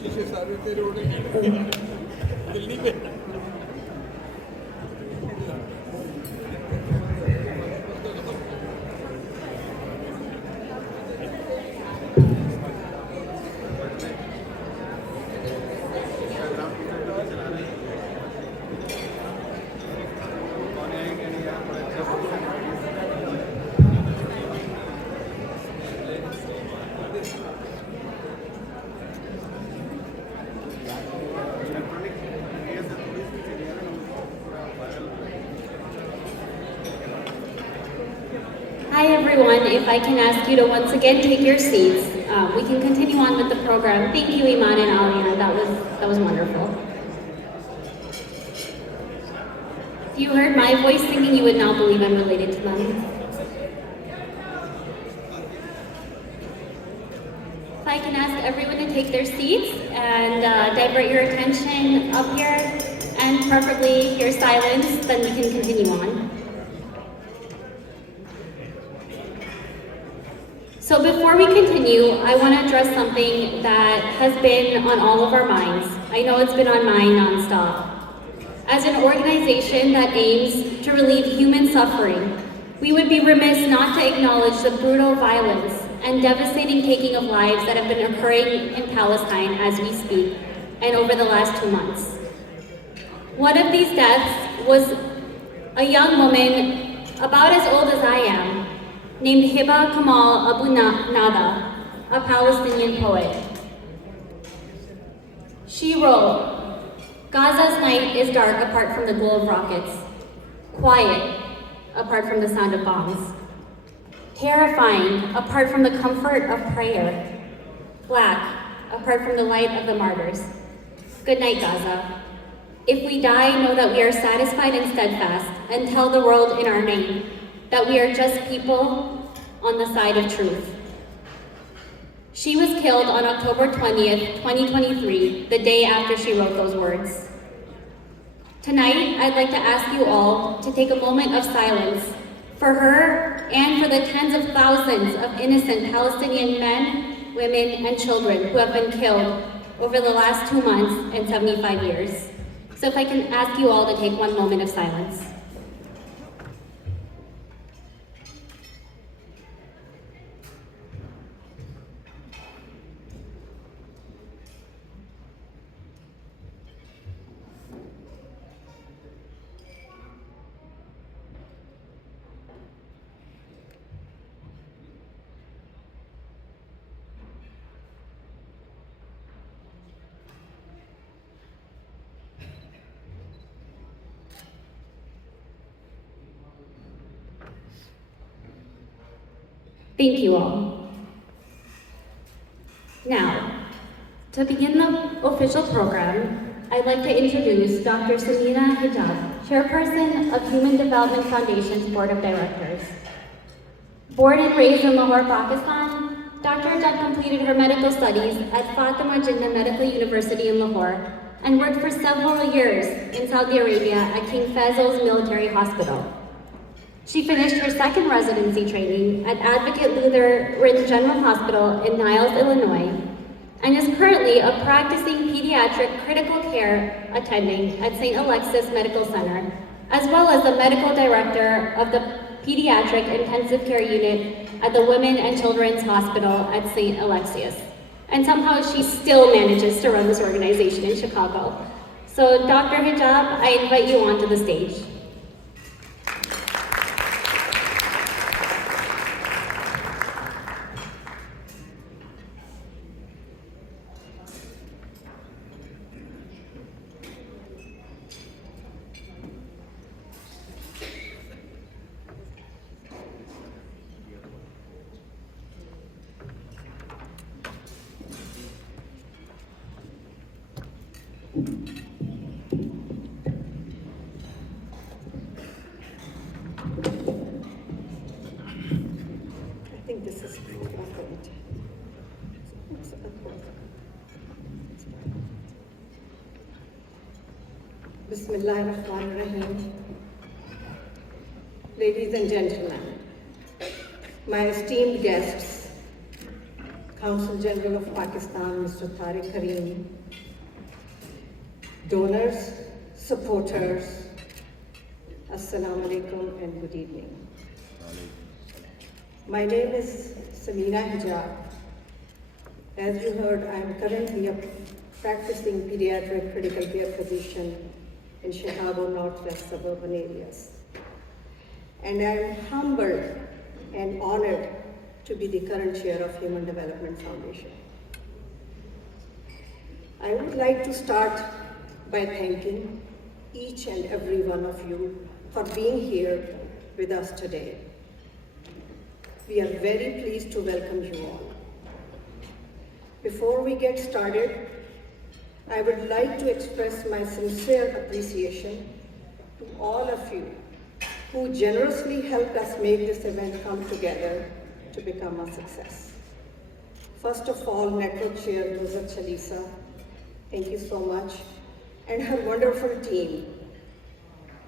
शीशे सारे तेरे उड़े दिल्ली में। Hi everyone, if I can ask you to once again take your seats. We can continue on with the program. Thank you, Iman and Alina, that was wonderful. If you heard my voice singing, you would not believe I'm related to them. If I can ask everyone to take their seats and divert your attention up here, and preferably hear silence, then we can continue on. So before we continue, I want to address something that has been on all of our minds. I know it's been on mine nonstop. As an organization that aims to relieve human suffering, we would be remiss not to acknowledge the brutal violence and devastating taking of lives that have been occurring in Palestine as we speak, and over the last 2 months. One of these deaths was a young woman about as old as I am, named Hiba Kamal Abu Nada, a Palestinian poet. She wrote, "Gaza's night is dark apart from the glow of rockets, quiet apart from the sound of bombs, terrifying apart from the comfort of prayer, black apart from the light of the martyrs. Good night, Gaza. If we die, know that we are satisfied and steadfast, and tell the world in our name that we are just people on the side of truth." She was killed on October 20th, 2023, the day after she wrote those words. Tonight, I'd like to ask you all to take a moment of silence for her and for the tens of thousands of innocent Palestinian men, women, and children who have been killed over the last 2 months and 75 years. So if I can ask you all to take one moment of silence. Thank you all. Now, to begin the official program, I'd like to introduce Dr. Samina Hijab, Chairperson of Human Development Foundation's Board of Directors. Born and raised in Lahore, Pakistan, Dr. Hijab completed her medical studies at Fatima Jinnah Medical University in Lahore and worked for several years in Saudi Arabia at King Faisal's Military Hospital. She finished her second residency training at Advocate Lutheran General Hospital in Niles, Illinois, and is currently a practicing pediatric critical care attending at St. Alexis Medical Center, as well as the medical director of the Pediatric Intensive Care Unit at the Women and Children's Hospital at St. Alexius. And somehow she still manages to run this organization in Chicago. So Dr. Hijab, I invite you onto the stage. I think this is important. Bismillahirrahmanirrahim. Ladies and gentlemen, my esteemed guests, Council General of Pakistan, Mr. Tariq Karim, donors, supporters, Assalamu alaikum and good evening. My name is Samina Hijab. As you heard, I am currently a practicing pediatric critical care physician in Chicago Northwest suburban areas. And I am humbled and honored to be the current chair of Human Development Foundation. I would like to start by thanking each and every one of you for being here with us today. We are very pleased to welcome you all. Before we get started, I would like to express my sincere appreciation to all of you who generously helped us make this event come together to become a success. First of all, Network Chair Nuzhat Chalisa, thank you so much, and her wonderful team.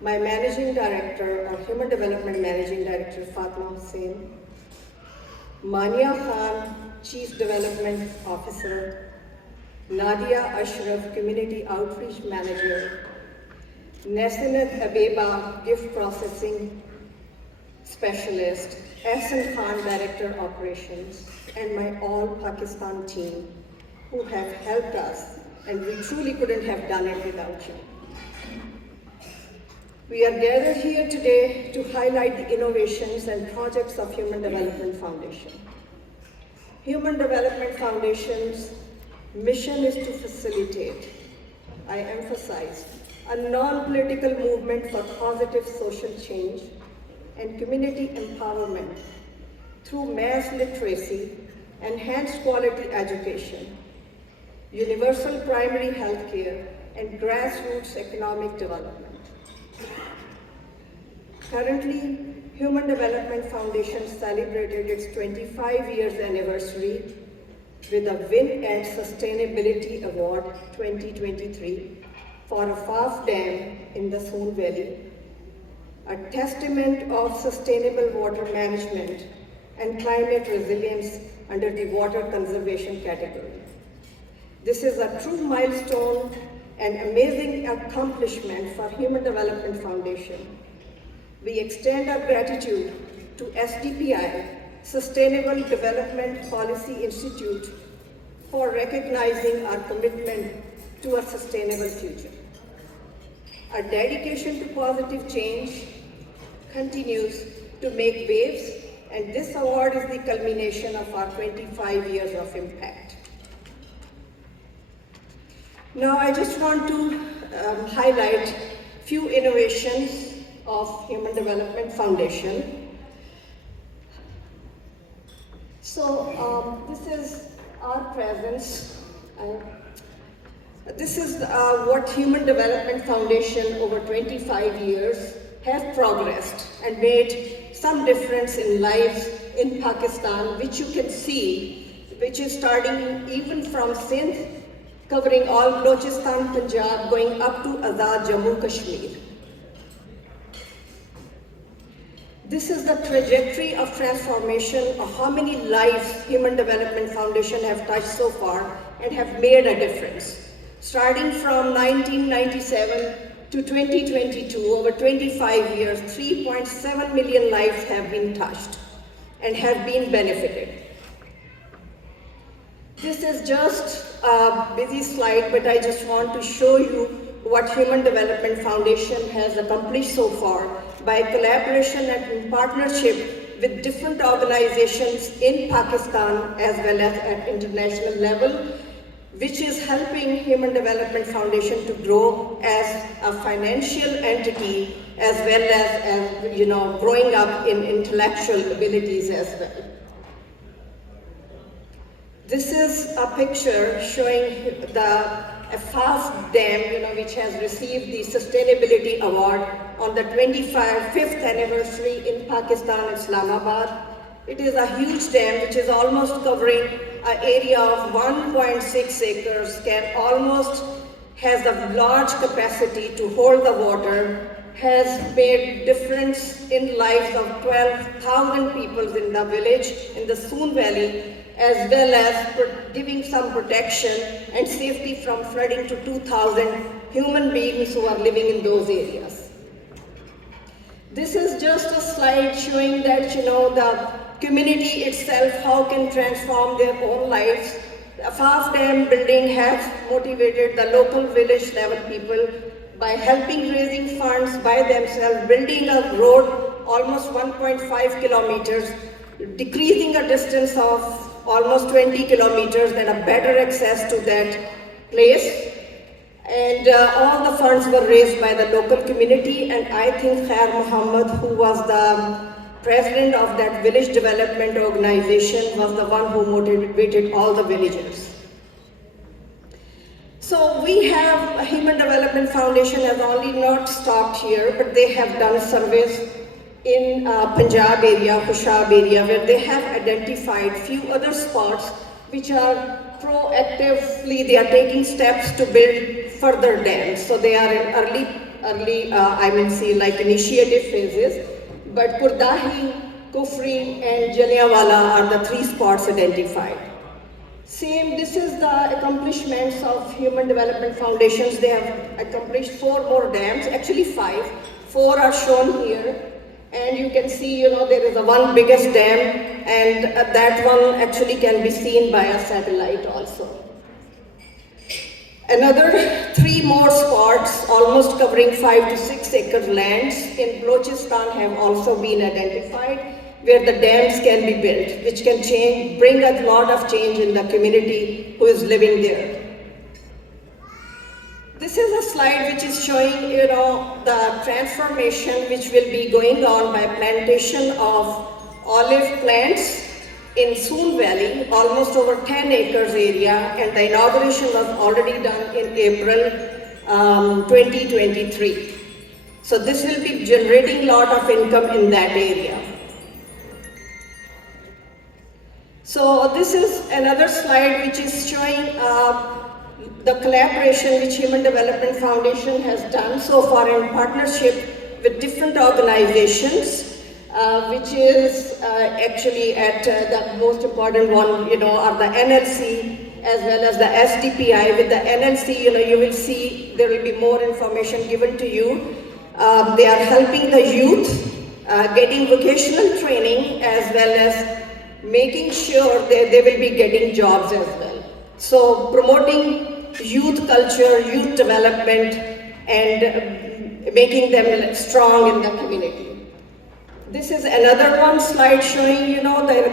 My Managing Director, or Human Development Managing Director, Fatma Hussain, Mania Khan, Chief Development Officer, Nadia Ashraf, Community Outreach Manager, Nasinat Abeba, Gift Processing Specialist, Ahsan Khan, Director Operations, and my all Pakistan team who have helped us, and we truly couldn't have done it without you. We are gathered here today to highlight the innovations and projects of Human Development Foundation. Human Development Foundation's mission is to facilitate, I emphasize, a non-political movement for positive social change and community empowerment through mass literacy, enhanced quality education, universal primary health care, and grassroots economic development. Currently, Human Development Foundation celebrated its 25 years anniversary with a Win at Sustainability Award 2023 for a Faf Dam in the Soon Valley, a testament of sustainable water management and climate resilience under the water conservation category. This is a true milestone and amazing accomplishment for Human Development Foundation. We extend our gratitude to SDPI, Sustainable Development Policy Institute, for recognizing our commitment to a sustainable future. Our dedication to positive change continues to make waves, and this award is the culmination of our 25 years of impact. Now, I just want to highlight few innovations of Human Development Foundation. So this is our presence. This is what Human Development Foundation over 25 years have progressed and made some difference in lives in Pakistan, which you can see, which is starting even from Sindh, covering all Balochistan, Punjab, going up to Azad Jammu Kashmir. This is the trajectory of transformation of how many lives Human Development Foundation have touched so far and have made a difference. Starting from 1997 to 2022, over 25 years, 3.7 million lives have been touched and have been benefited. This is just a busy slide, but I just want to show you what Human Development Foundation has accomplished so far by collaboration and in partnership with different organizations in Pakistan as well as at international level, which is helping Human Development Foundation to grow as a financial entity as well as growing up in intellectual abilities as well. This is a picture showing the Faf Dam, which has received the Sustainability Award on the 25th anniversary in Pakistan, Islamabad. It is a huge dam which is almost covering an area of 1.6 acres, has a large capacity to hold the water has made difference in lives of 12,000 people in the village in the Soon Valley, as well as giving some protection and safety from flooding to 2,000 human beings who are living in those areas. This is just a slide showing that, the community itself, how can transform their own lives. The Afaf Dam building has motivated the local village level people by helping raising funds by themselves, building a road almost 1.5 kilometers, decreasing a distance of almost 20 kilometers and a better access to that place. And all the funds were raised by the local community, and I think Khair Muhammad, who was the president of that village development organization, was the one who motivated all the villagers. So we have a Human Development Foundation has only not stopped here, but they have done surveys in Punjab area, Pushab area, where they have identified few other spots which are proactively, they are taking steps to build further dams. So they are in early, like initiative phases, but Kurdahi, Kufri and Jallianwala are the 3 spots identified. This is the accomplishments of Human Development Foundations. They have accomplished 4 more dams, actually 5. 4 are shown here. And you can see, there is a one biggest dam, and that one actually can be seen by a satellite also. Another 3 more spots, almost covering 5 to 6 acre lands in Balochistan have also been identified, where the dams can be built, which can bring a lot of change in the community who is living there. This is a slide which is showing, the transformation which will be going on by plantation of olive plants in Soon Valley, almost over 10 acres area, and the inauguration was already done in April 2023. So this will be generating a lot of income in that area. So this is another slide which is showing the collaboration which Human Development Foundation has done so far in partnership with different organizations, which is actually at the most important one, are the NLC as well as the SDPI. With the NLC, you will see there will be more information given to you. They are helping the youth getting vocational training as well as making sure they will be getting jobs as well. So promoting youth culture, youth development, and making them strong in the community. This is another one slide showing, the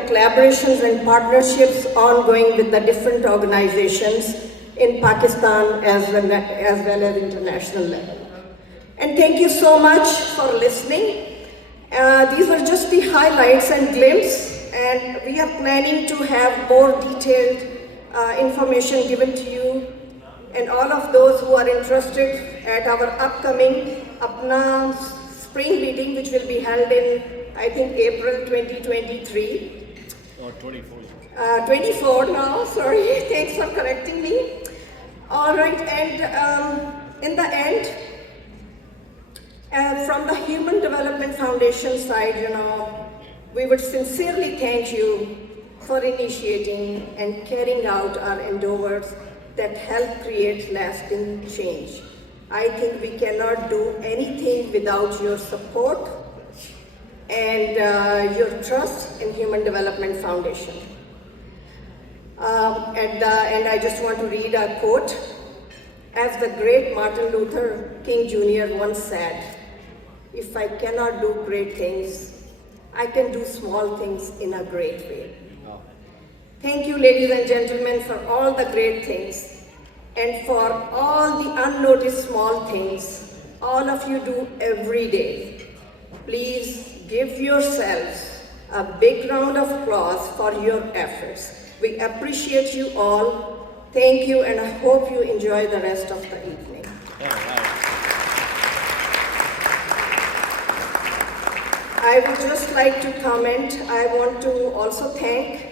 collaborations and partnerships ongoing with the different organizations in Pakistan as well as international level. And thank you so much for listening. These are just the highlights and glimpses, and we are planning to have more detailed information given to you. And all of those who are interested at our upcoming Apna spring meeting, which will be held in, I think, April 2023. Or 24. 24 now, sorry, thanks for correcting me. All right, and in the end, from the Human Development Foundation side, we would sincerely thank you for initiating and carrying out our endeavors that help create lasting change. I think we cannot do anything without your support and your trust in Human Development Foundation. At the end, I just want to read a quote. As the great Martin Luther King Jr. once said, "If I cannot do great things, I can do small things in a great way." Thank you, ladies and gentlemen, for all the great things and for all the unnoticed small things all of you do every day. Please give yourselves a big round of applause for your efforts. We appreciate you all. Thank you, and I hope you enjoy the rest of the evening. I would just like to comment. I want to also thank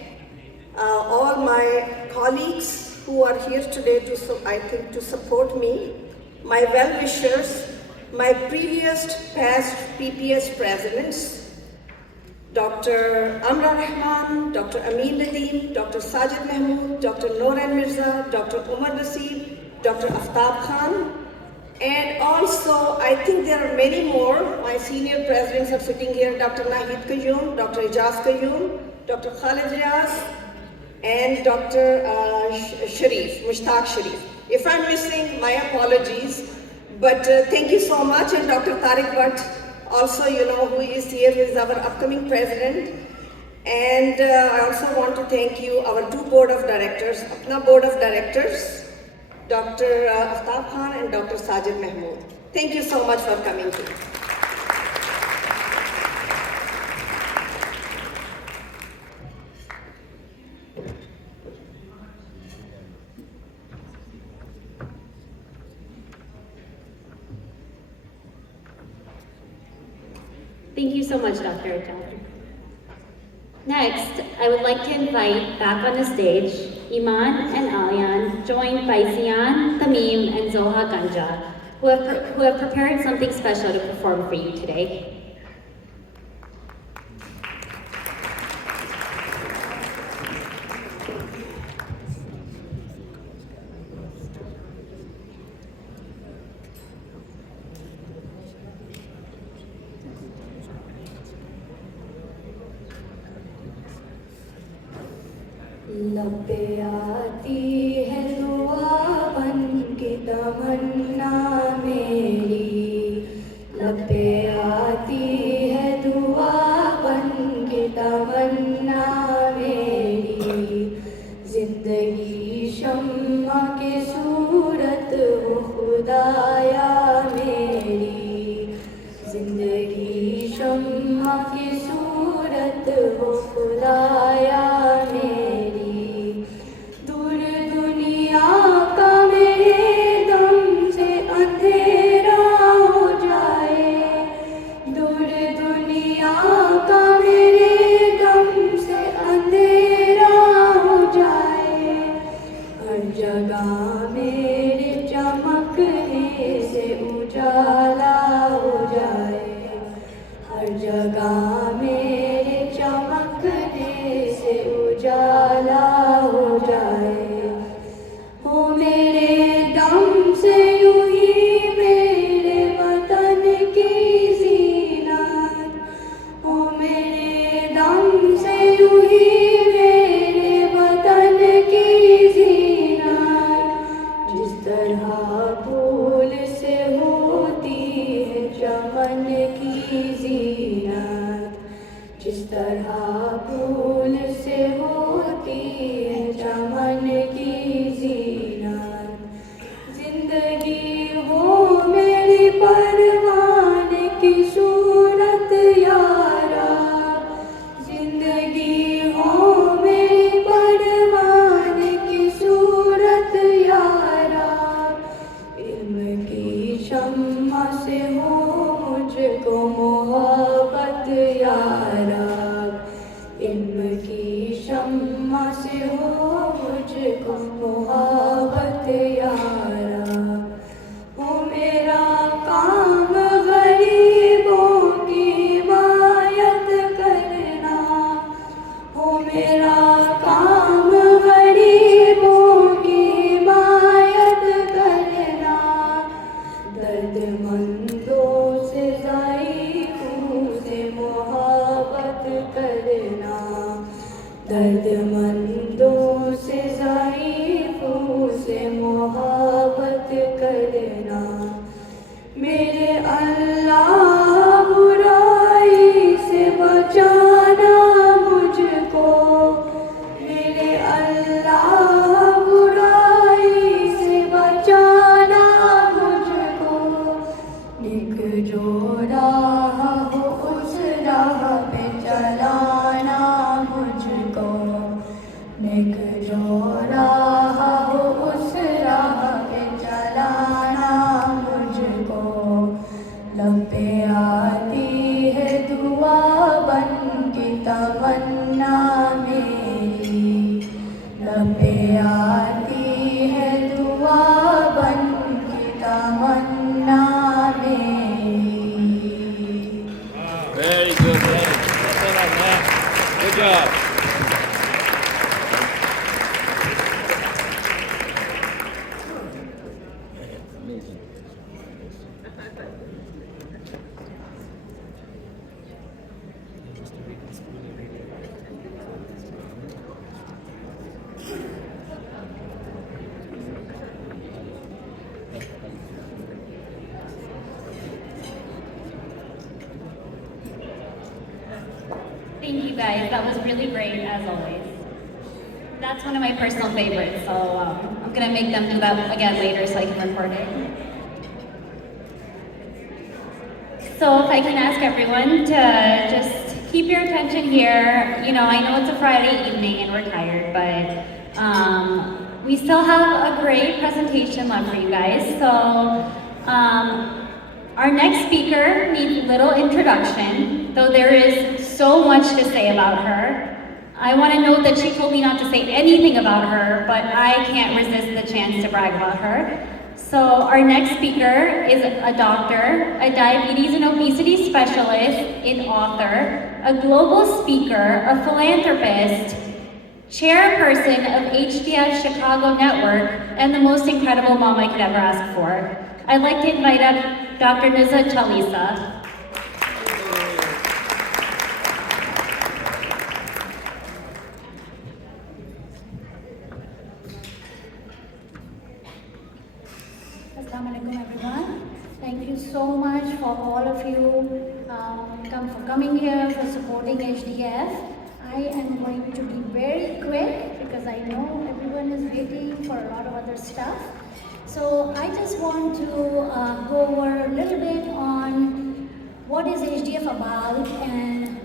all my colleagues who are here today to support me, my well-wishers, my previous past PPS presidents, Dr. Amra Rahman, Dr. Amin Nadeem, Dr. Sajid Mahmood, Dr. Noran Mirza, Dr. Umar Nasib, Dr. Aftab Khan, and also I think there are many more. My senior presidents are sitting here, Dr. Nahid Qayyum, Dr. Ijaz Qayyum, Dr. Khalid Riaz, and Dr. Sharif, Mushtaq Sharif. If I'm missing, my apologies, but thank you so much. And Dr. Tariq Bhatt, also, who is here, who is our upcoming president. And I also want to thank you, our two board of directors, Apna board of directors, Dr. Aftab Khan and Dr. Sajid Mahmood. Thank you so much for coming here. Thank you so much, Dr. Ajad. Next, I would like to invite back on the stage Iman and Alian, joined by Zian, Tamim, and Zoha Ganja, who have prepared something special to perform for you today. लब पे आती है दुआ बन के तमन्ना मेरी, लब पे आती है दुआ बन के तमन्ना मेरी, जिंदगी शम्मा के सूरत हो खुदाया मेरी, जिंदगी शम्मा की सूरत हो खुदाया तमन्ना मेरी। Thank you guys, that was really great as always. That's one of my personal favorites, so I'm gonna make them do that again later so I can record it. So if I can ask everyone to just keep your attention here. You know, I know it's a Friday evening and we're tired, but we still have a great presentation left for you guys. So our next speaker needs little introduction, though there is so much to say about her. I want to note that she told me not to say anything about her, but I can't resist the chance to brag about her. So our next speaker is a doctor, a diabetes and obesity specialist, an author, a global speaker, a philanthropist, chairperson of HDF Chicago Network, and the most incredible mom I could ever ask for. I'd like to invite up Dr. Nuzhat Chalisa. Assalamualaikum everyone. Thank you so much for all of you for coming here, for supporting HDF. I am going to be very quick because I know everyone is waiting for a lot of other stuff. So I just want to go over a little bit on what is HDF about, and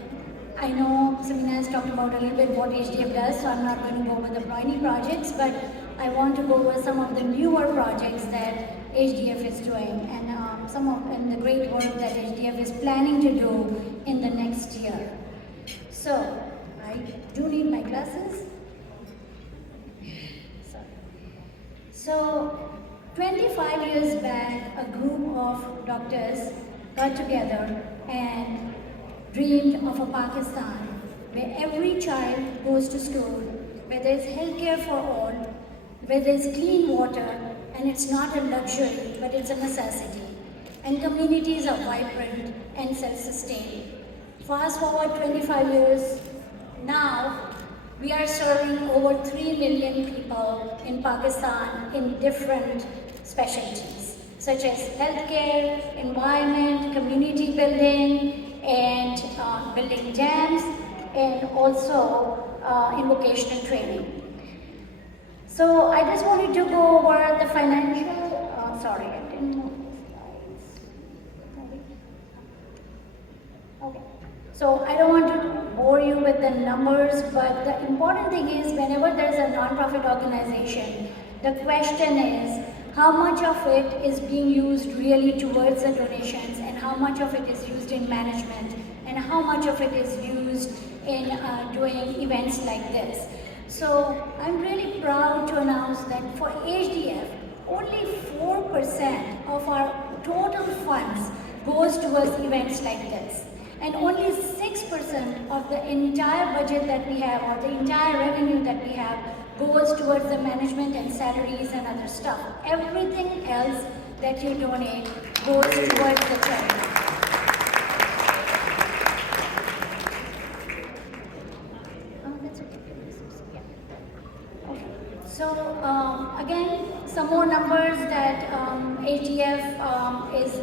I know Samina has talked about a little bit what HDF does, so I'm not going to go over the any projects, but I want to go over some of the newer projects that HDF is doing and the great work that HDF is planning to do in the next year. So I do need my glasses. So 25 years back, a group of doctors got together and dreamed of a Pakistan where every child goes to school, where there's healthcare for all, where there's clean water, and it's not a luxury, but it's a necessity. And communities are vibrant and self-sustaining. Fast forward 25 years, now we are serving over 3 million people in Pakistan in different specialties, such as healthcare, environment, community building, and building dams, and also in vocational training. So I just wanted to go over the financial, sorry, I didn't move the slides. Okay. So I don't want to bore you with the numbers, but the important thing is whenever there's a non-profit organization, the question is how much of it is being used really towards the donations and how much of it is used in management and how much of it is used in doing events like this. So I'm really proud to announce that for HDF, only 4% of our total funds goes towards events like this. And only 6% of the entire budget that we have, or the entire revenue that we have, goes towards the management and salaries and other stuff. Everything else that you donate goes towards the charity. So again, some more numbers that HDF is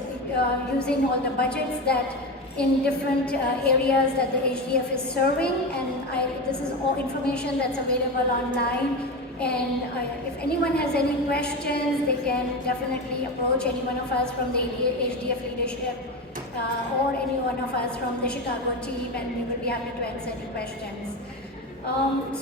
using all the budgets that in different areas that the HDF is serving, and this is all information that's available online. And if anyone has any questions, they can definitely approach any one of us from the HDF leadership or any one of us from the Chicago team, and we will be happy to answer any questions.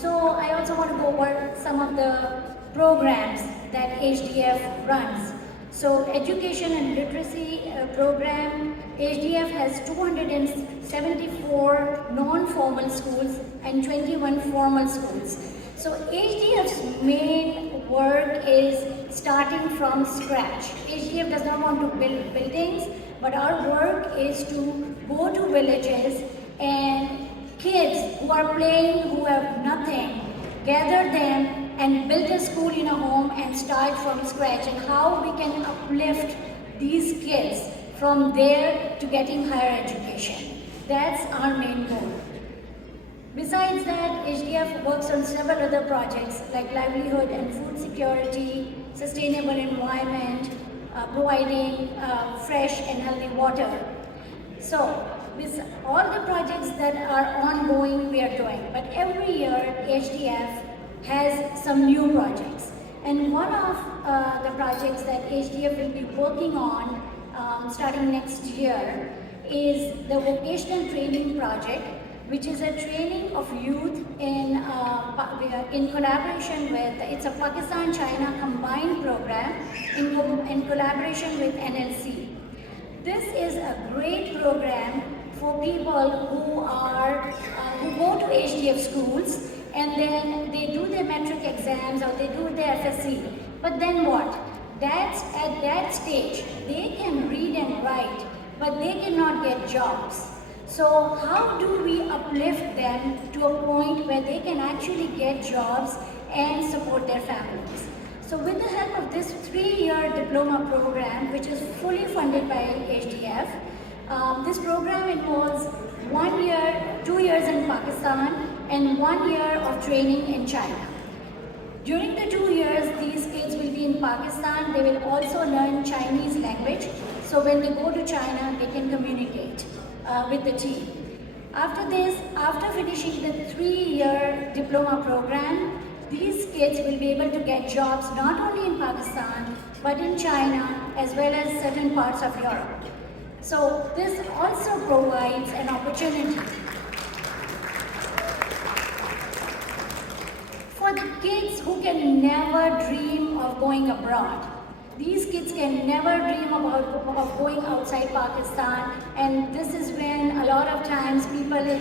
So I also want to go over some of the programs that HDF runs. So education and literacy program, HDF has 274 non-formal schools and 21 formal schools. So HDF's main work is starting from scratch. HDF does not want to build buildings, but our work is to go to villages and kids who are playing, who have nothing, gather them and build a school in a home and start from scratch, and how we can uplift these kids from there to getting higher education. That's our main goal. Besides that, HDF works on several other projects like livelihood and food security, sustainable environment, providing fresh and healthy water. So, with all the projects that are ongoing, we are doing. But every year, HDF has some new projects. And one of the projects that HDF will be working on starting next year is the vocational training project, which is a training of youth in collaboration with, it's a Pakistan-China combined program in collaboration with NLC. This is a great program for people who go to HDF schools and then they do their metric exams or they do their FSC. But then what? At that stage, they can read and write, but they cannot get jobs. So how do we uplift them to a point where they can actually get jobs and support their families? So with the help of this 3-year diploma program, which is fully funded by HDF, this program involves 1 year, 2 years in Pakistan, and 1 year of training in China. During the 2 years, these kids will be in Pakistan. They will also learn Chinese language. So when they go to China, they can communicate with the team. After this, after finishing the 3-year diploma program, these kids will be able to get jobs not only in Pakistan, but in China, as well as certain parts of Europe. So this also provides an opportunity for the kids who can never dream of going abroad. These kids can never dream of going outside Pakistan, and this is when a lot of times people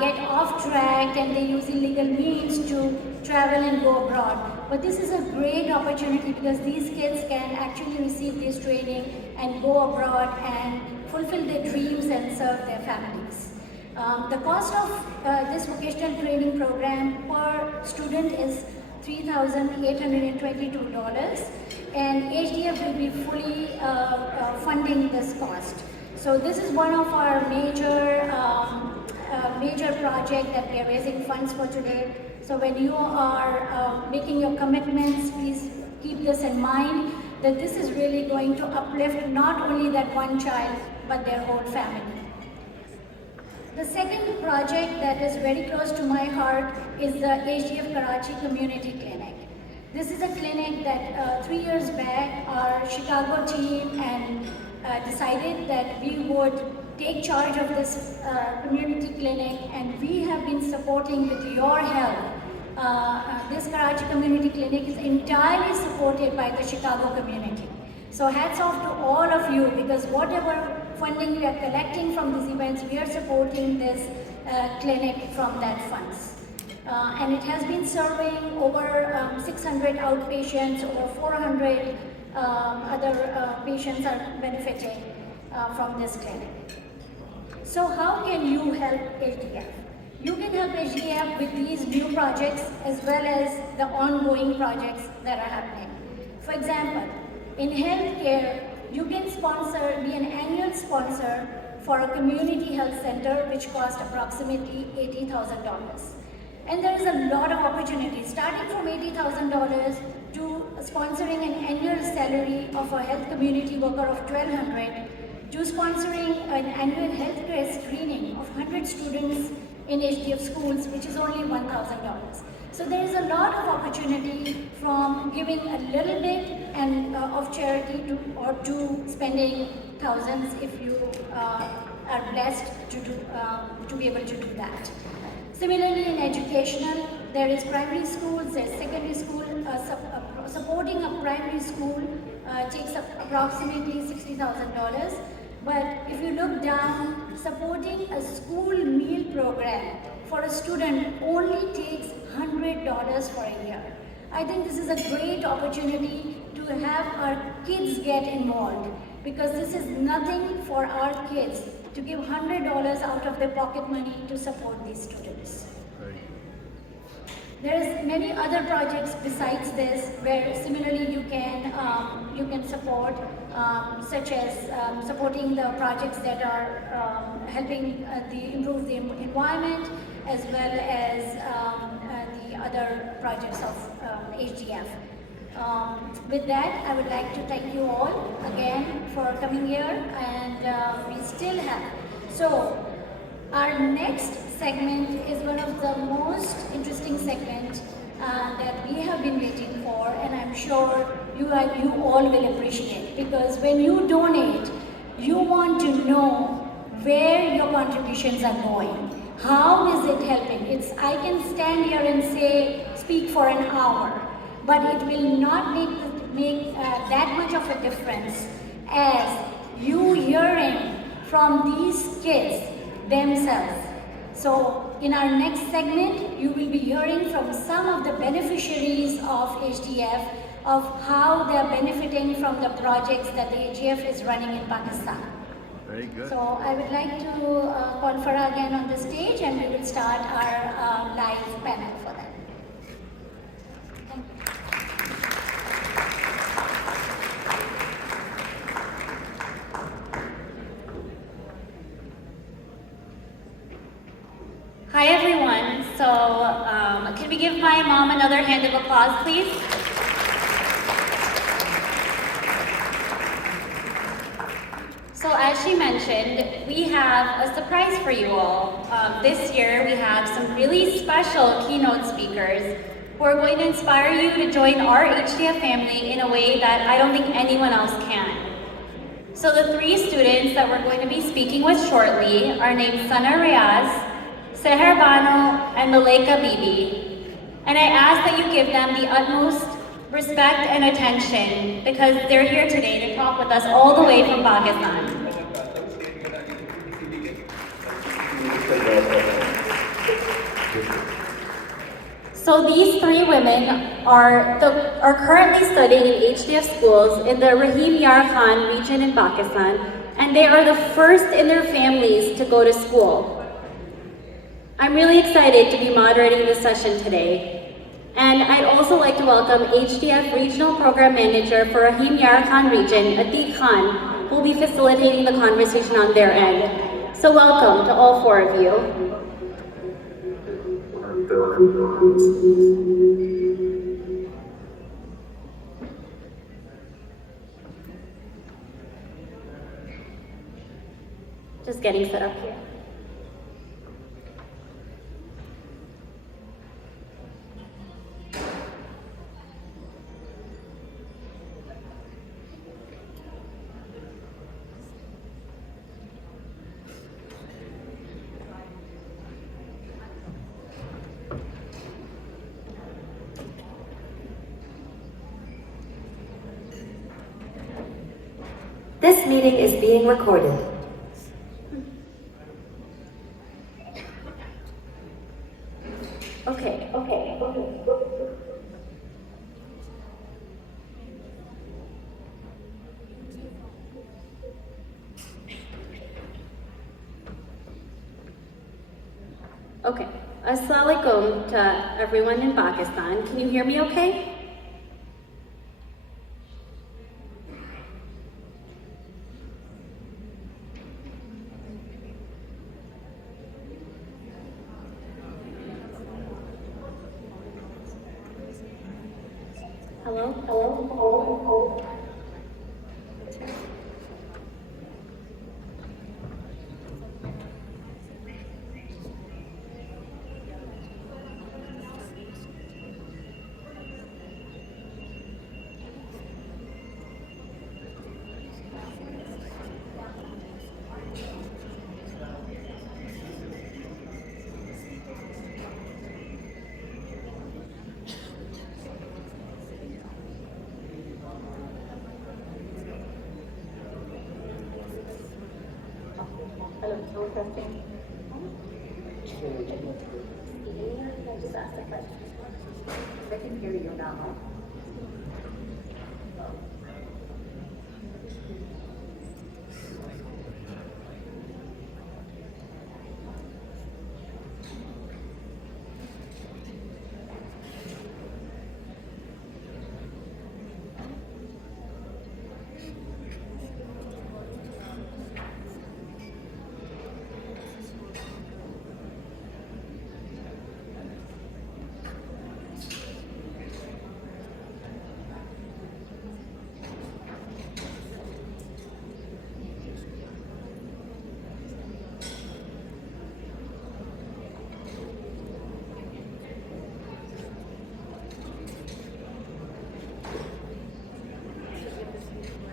get off track and they use illegal means to travel and go abroad. But this is a great opportunity because these kids can actually receive this training and go abroad and fulfill their dreams and serve their families. The cost of this vocational training program per student is $3,822, and HDF will be fully funding this cost. So this is one of our major project that we are raising funds for today. So when you are making your commitments, please keep this in mind, that this is really going to uplift not only that one child, but their whole family. The second project that is very close to my heart is the HDF Karachi Community Clinic. This is a clinic that 3 years back our Chicago team and decided that we would take charge of this community clinic, and we have been supporting with your help. This Karachi Community Clinic is entirely supported by the Chicago community. So hats off to all of you, because whatever funding we are collecting from these events, we are supporting this clinic from that funds. And it has been serving over 600 outpatients, over 400 other patients are benefiting from this clinic. So how can you help HDF? You can help HDF with these new projects as well as the ongoing projects that are happening. For example, in healthcare, you can be an annual sponsor for a community health center which costs approximately $80,000. And there is a lot of opportunities, starting from $80,000 to sponsoring an annual salary of a health community worker of $1,200, to sponsoring an annual healthcare screening of 100 students in HDF schools, which is only $1,000. So there is a lot of opportunity from giving a little bit and of charity to spending thousands if you are blessed to be able to do that. Similarly, in educational, there is primary schools, there's secondary school. Supporting a primary school takes approximately $60,000. But if you look down, supporting a school meal program for a student only takes $100 for a year. I think this is a great opportunity to have our kids get involved, because this is nothing for our kids. to give $100 out of their pocket money to support these students. There's many other projects besides this where similarly you can support, such as supporting the projects that are helping improve the environment, as well as the other projects of HDF. With that, I would like to thank you all again for coming here, and we still have. So, our next segment is one of the most interesting segments that we have been waiting for, and I'm sure you all will appreciate, because when you donate, you want to know where your contributions are going. How is it helping? I can stand here and speak for an hour, but it will not make that much of a difference as you hearing from these kids themselves. So in our next segment, you will be hearing from some of the beneficiaries of HDF of how they are benefiting from the projects that the HDF is running in Pakistan. Very good. So I would like to call Farah again on the stage, and we will start our live panel for that. Thank you. Hi everyone. So can we give my mom another hand of applause, please? So as she mentioned, we have a surprise for you all. This year we have some really special keynote speakers who are going to inspire you to join our HDF family in a way that I don't think anyone else can. So the three students that we're going to be speaking with shortly are named Sana Riaz, Seher Bano, and Malaika Bibi. And I ask that you give them the utmost respect and attention because they're here today to talk with us all the way from Pakistan. So these three women are currently studying in HDF schools in the Rahim Yar Khan region in Pakistan, and they are the first in their families to go to school. I'm really excited to be moderating this session today. And I'd also like to welcome HDF Regional Program Manager for Rahim Yar Khan region, Atiq Khan, who will be facilitating the conversation on their end. So welcome to all four of you. Just getting set up here. This meeting is being recorded. Okay. Okay. Assalamualaikum to everyone in Pakistan. Can you hear me okay? Hello? Hello, testing. Just ask the question. I can hear you now.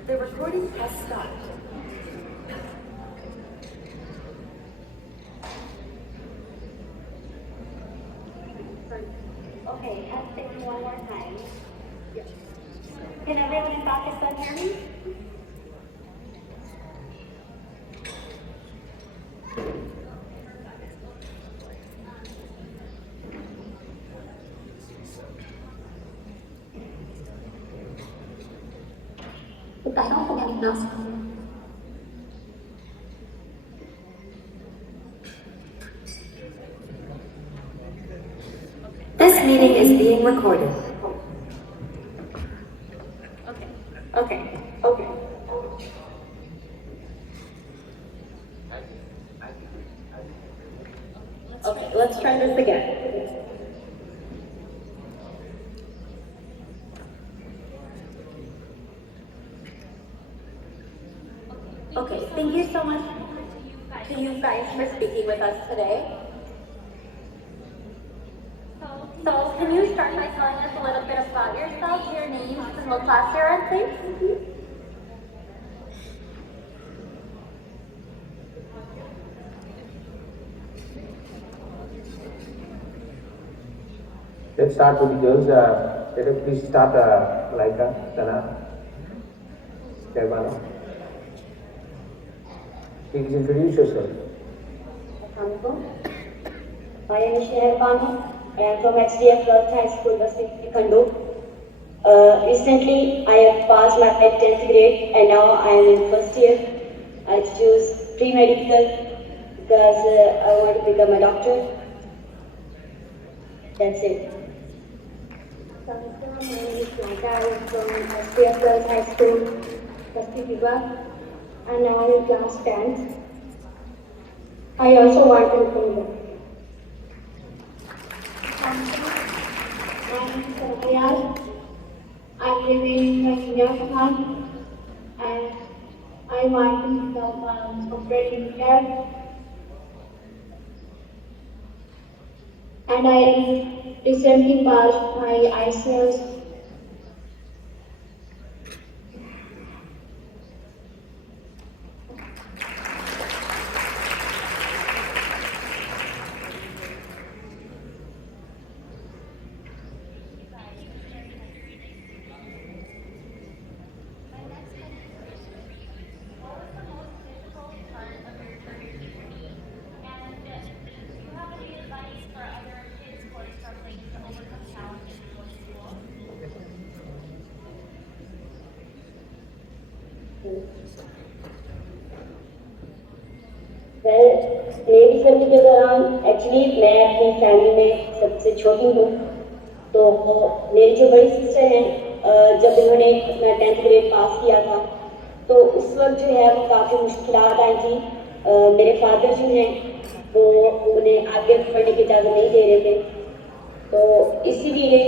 The recording has stopped. Okay, testing one more time. Can everyone in Pakistan hear me? This meeting is being recorded. Okay. Okay, let's try this again. Okay, thank you so much to you guys for speaking with us today. So, can you start by telling us a little bit about yourself, your names, and what class you're in, please? Let's start with the girls. Let us please start Malaika, Sana, Germano. Please introduce yourself. My name is Shahar Banu. I am from HDF Girls High School, Basiti Khandu. Recently, I have passed my 10th grade and now I am in first year. I choose pre-medical because I want to become a doctor. That's it. My name is Lanka. I am from HDF Girls High School, Basiti and now I am in class 10th. I also want to become a doctor. I'm living in Japan and I want to become a software engineer. And I recently passed my ICS. मेरी family के दौरान actually मैं अपनी family में सबसे छोटी हूँ तो मेरी जो बड़ी सिस्टर हैं जब इन्होंने अपना 10th ग्रेड पास किया था तो उस वक्त जो है वो काफ़ी मुश्किलात आई थी मेरे फादर जो हैं वो उन्हें आगे पढ़ने की इजाज़त नहीं दे रहे थे तो इसीलिए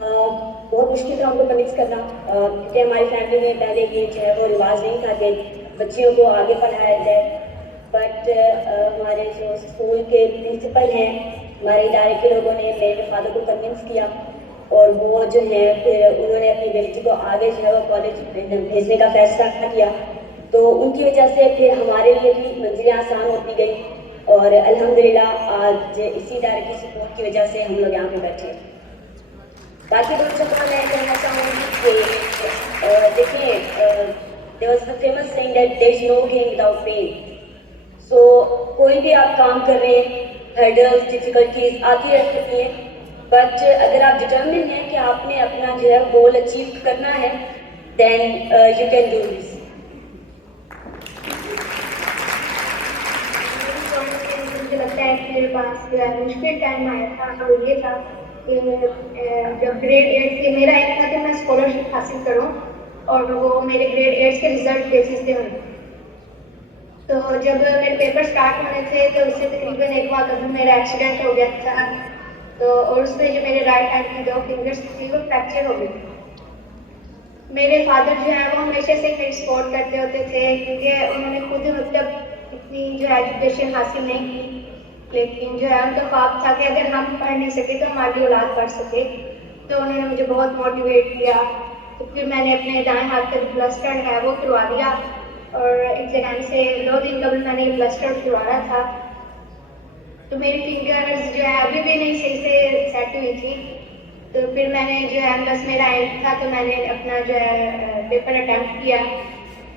बहुत मुश्किल था उनको कन्विंस करना क्योंकि हमारी फैमिली में पहले ये जो है वो रिवाज नहीं था कि बच्चियों को आगे पढ़ाया जाए बट हमारे जो स्कूल के प्रिंसिपल हैं हमारे इदारे के लोगों ने मेरे फादर को कन्विंस किया और वो जो है फिर उन्होंने अपनी बेटी को आगे जो है वो कॉलेज भेजने का फैसला किया तो उनकी वजह से फिर हमारे लिए भी मंजिलें आसान होती गई और अल्हम्दुलिल्लाह आज इसी इदारे की सपोर्ट की वजह से हम लोग यहाँ पे बैठे हैं बाकी दोस्तों को मैं कहना चाहूँगी कि देखिए there was the famous saying that there is no gain without pain. So कोई भी आप काम कर रहे हैं hurdles, difficulties आती रहती हैं but अगर आप determined हैं कि आपने अपना जो है goal achieve करना है then you can do this. मुझे लगता है कि मेरे पास जो है मुश्किल टाइम आया था तो ये था कि जब ग्रेड 8 के मेरा एक था कि मैं स्कॉलरशिप हासिल करूं और वो मेरे ग्रेड 8 के रिजल्ट बेसिस पे हुए तो जब मेरे पेपर स्टार्ट होने थे तो उससे तकरीबन एक माह कभी मेरा एक्सीडेंट हो गया था तो और उसमें जो मेरे राइट हैंड की 2 फिंगर्स थी वो फ्रैक्चर हो गई मेरे फादर जो है वो हमेशा से मेरी सपोर्ट करते होते थे क्योंकि उन्होंने खुद मतलब इतनी जो एजुकेशन हासिल नहीं की लेकिन जो है उनका ख्वाब था कि अगर हम पढ़ नहीं सके तो हमारी औलाद पढ़ सके तो उन्होंने मुझे बहुत मोटिवेट किया तो फिर मैंने अपने दाएं हाथ का ब्लड स्टैंड है वो करवा दिया, और एक जगह से 2 दिन कभी मैंने ये ब्लड स्टैंड करवाया था। तो मेरी फिंगर्स जो है अभी भी नहीं सही से सेट हुई थी। तो फिर मैंने जो है बस मेरा एंड था, तो मैंने अपना जो है पेपर अटैम्प्ट किया,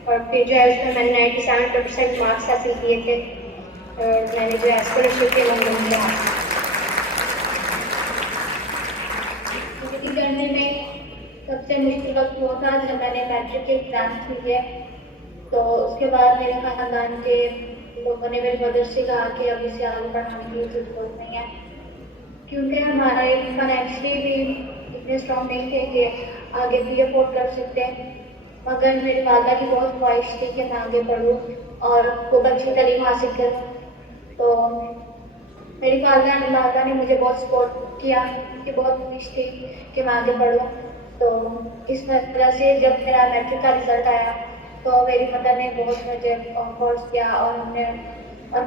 और फिर जो है उसमें मैंने 97% मार्क्स हासिल किए थे, और मैंने जो है स्कॉलरशिप के लिए किया। जिंदगी करने में सबसे मुश्किल वक्त वो था जब मैंने मैट्रिक के एग्जाम दिए। तो उसके बाद मेरे खानदान के लोगों ने मेरी मदर से कहा कि अब इसे आगे बढ़ाने की जरूरत नहीं है, क्योंकि हमारे फाइनेंशियली भी इतने स्ट्रॉन्ग नहीं थे कि आगे भी अफोर्ड कर सकते। मगर मेरी वालदा की बहुत ख्वाहिश थी कि मैं आगे पढ़ूँ और खूब अच्छी तालीम हासिल करूँ। तो मेरी वालदा ने मुझे बहुत सपोर्ट किया, उनकी बहुत ख्वाहिश थी कि मैं आगे पढ़ूँ। तो इस तरह से जब मेरा मैट्रिक का रिजल्ट आया तो मेरी मदर ने बहुत मुझे फोर्स किया, और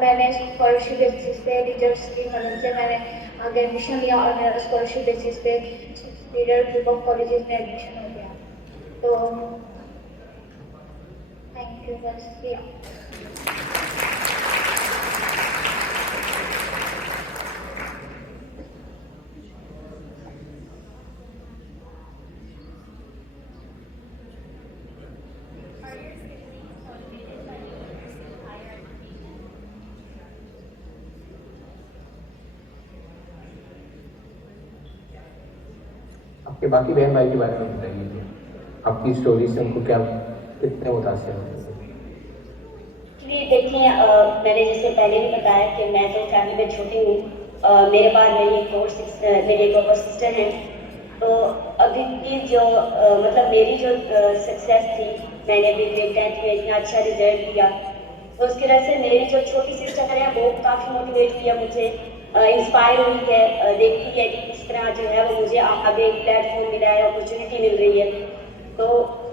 मैंने स्कॉलरशिप बेसिस पे टीचर्स की मदद से मैंने आगे एडमिशन लिया, और मेरा स्कॉलरशिप बेसिस पे सुपीरियर ग्रुप ऑफ कॉलेजेस में एडमिशन हो गया। तो थैंक यू, बस या। आपके बाकी बहन भाई के बारे में बताइए, आपकी स्टोरी से उनको क्या कितने मुतासिर होते हैं? देखिए, मैंने जैसे पहले भी बताया कि मैं तो फैमिली में छोटी हूँ। मेरे बाद मेरी एक और सिस्टर है। तो अभी की जो मतलब मेरी जो सक्सेस थी, मैंने अभी ग्रेड 10th में इतना अच्छा रिजल्ट दिया, तो उसकी वजह से मेरी जो छोटी सिस्टर है वो काफ़ी मोटिवेट किया मुझे, इंस्पायर हुई है, देखती है कि किस तरह जो है वो मुझे आगे एक प्लेटफॉर्म मिला है, अपॉर्चुनिटी मिल रही है। तो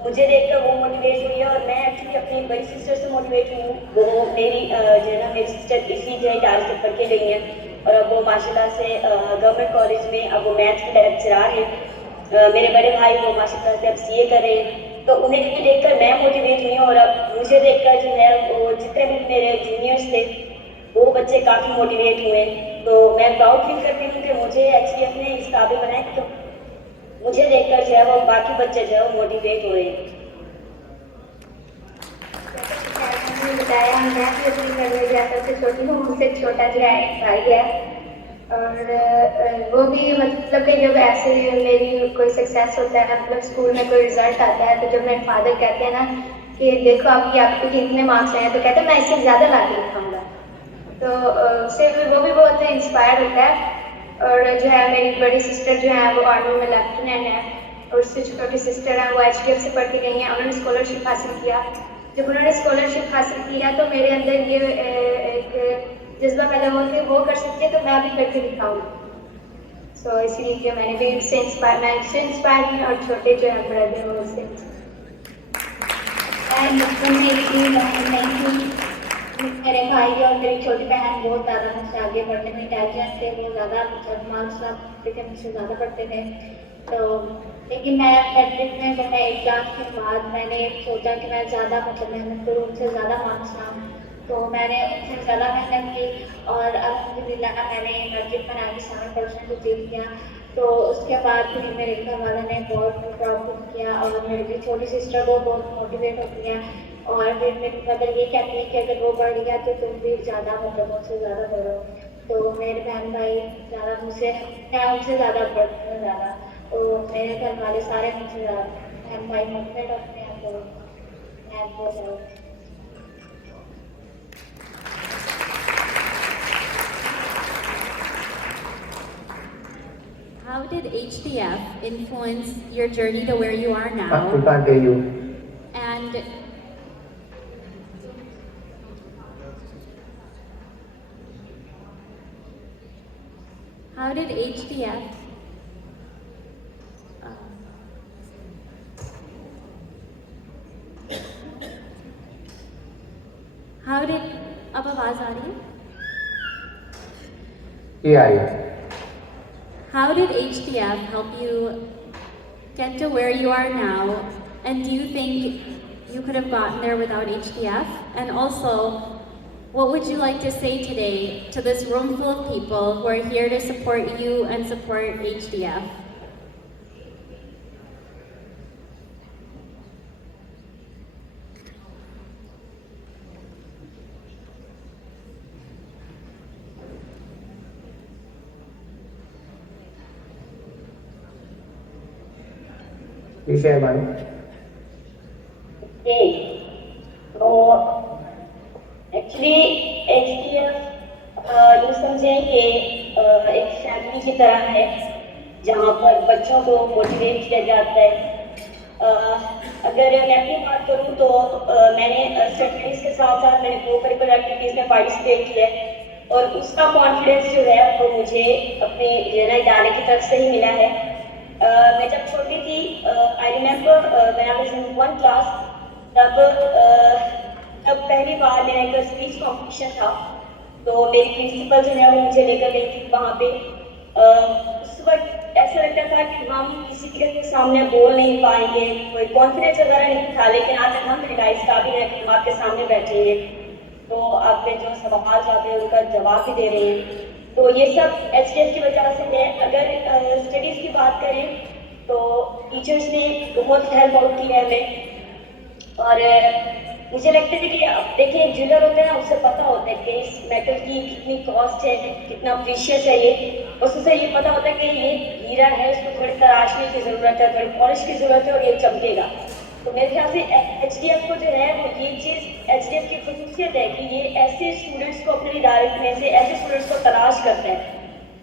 मुझे देखकर वो मोटिवेट हुई है, और मैं एक्चुअली अपनी बड़ी सिस्टर से मोटिवेट हूँ। वो मेरी जो है ना, मेरी सिस्टर इसी जो है इटार से पढ़ के गई हैं, और अब वो माशाल्लाह से गवर्नमेंट कॉलेज में अब वो मैथ की लेक्चरार हैं। मेरे बड़े भाई वो माशाल्लाह से अब CA कर रहे हैं। तो उन्हें भी देखकर मैं मोटिवेट हुई हूँ, और अब मुझे देखकर जो है वो जितने भी मेरे जूनियर्स थे वो बच्चे काफ़ी मोटिवेट हुए। तो मैं प्राउड फील करती हूँ कि मुझे HCF ने इस काबिल बनाया, तो मुझे देखकर जो है वो बाकी बच्चे जो है वो मोटिवेट हो रहे हैं। बताया, मैं भी अपनी फैमिली ज़्यादा से छोटी हूँ, मुझसे छोटा जो है एक भाई है, और वो भी मतलब कि जब ऐसे मेरी कोई सक्सेस होता है, मतलब स्कूल में कोई रिजल्ट आता है, तो जब मेरे फादर कहते हैं ना कि देखो आपके कितने मार्क्स आए हैं, तो कहते हैं मैं इससे ज़्यादा ला के दिखाऊंगा। तो उससे वो भी बहुत इंस्पायर होता है। और जो है मेरी बड़ी सिस्टर जो है वो आर्मी में लेफ्टिनेंट है, और उससे छोटी सिस्टर है वो HDF से पढ़ के गई हैं, उन्होंने स्कॉलरशिप हासिल किया। जब उन्होंने स्कॉलरशिप हासिल किया तो मेरे अंदर ये एक जज्बा पैदा हुआ कि वो कर सकती है तो मैं भी करके दिखाऊंगी। सो इसलिए कि मैंने भी मैं इससे इंस्पायर हुई, और छोटे जो है ब्रदर वो उससे मेरे भाई और मेरी छोटी बहन बहुत ज़्यादा मुझसे आगे बढ़ने में इंटेलिजेंट थे, वो ज़्यादा मार्क्स लाते थे, मुझसे ज़्यादा पढ़ते थे। तो लेकिन मैं मैट्रिक में जब मैं एग्जाम के बाद मैंने सोचा कि मैं ज़्यादा मतलब मेहनत करूँ, उनसे ज़्यादा मार्क्स लाऊँ। तो मैंने उनसे ज़्यादा मेहनत की, और अल्हम्दुलिल्लाह मैंने मैट्रिक में 97% अचीव किया। तो उसके बाद फिर मेरे घर वालों ने बहुत प्राउड किया, और मेरी छोटी सिस्टर को बहुत मोटिवेट होती है, और फिर मेरी मदर ये कहती है कि अगर वो बढ़ गया तो तुम भी ज़्यादा मतलब मुझसे ज़्यादा बढ़ो। तो मेरे बहन भाई ज़्यादा मुझसे, मैं उनसे ज़्यादा बढ़ती हूँ ज़्यादा, तो मेरे घर वाले सारे मुझसे ज़्यादा बहन भाई मोटिवेट होते हैं, तो मैं बहुत ज़्यादा। How did HDF influence your journey to where you are now? We can't hear you. And how did HDF how did अब आवाज आ रही है? ये आ रही है। How did HDF help you get to where you are now? And do you think you could have gotten there without HDF? And also, what would you like to say today to this room full of people who are here to support you and support HDF? विषय बारे तो actually HDF यूँ समझें कि एक family की तरह है जहाँ पर बच्चों को मोटिवेट किया जाता है। अगर मैं अपनी बात करूँ तो मैंने स्टडीज़ के साथ साथ मैंने को करिकुलर एक्टिविटीज़ में पार्टिसिपेट किया है और उसका कॉन्फिडेंस जो है वो मुझे अपने इदारे की तरफ से ही मिला है। मैं जब छोटी थी I remember when I was in 1 class तब पहली बार मेरा एक स्पीच कॉम्पिटिशन था तो मेरी प्रिंसिपल जो है वो मुझे लेकर गई थी वहाँ पे। उस वक्त ऐसा लगता था कि हम किसी के सामने बोल नहीं पाएंगे, कोई कॉन्फिडेंस वगैरह नहीं था, लेकिन आज हम रियलाइज काबिल है कि हम आपके सामने बैठेंगे तो आपके जो सवाल जाते हैं उनका जवाब भी दे रहे हैं। तो ये सब HDF की वजह से है। अगर स्टडीज़ की बात करें तो टीचर्स ने बहुत हेल्प आउट की है हमें और मुझे लगता है कि अब देखिए ज्वेलर होते हैं ना उसे पता होता है कि इस मेटल की कितनी कॉस्ट है, कितना प्रीशियस है ये, उससे ये पता होता है कि ये हीरा है, उसको थोड़ी तराशने की ज़रूरत है, थोड़ी पॉलिश की ज़रूरत है और ये चमकेगा। तो मेरे ख्याल से HDF को जो है वो ये चीज़ HDF की खसूसियत है कि ये ऐसे स्टूडेंट्स को अपने इदारे में से ऐसे स्टूडेंट्स को तलाश करते हैं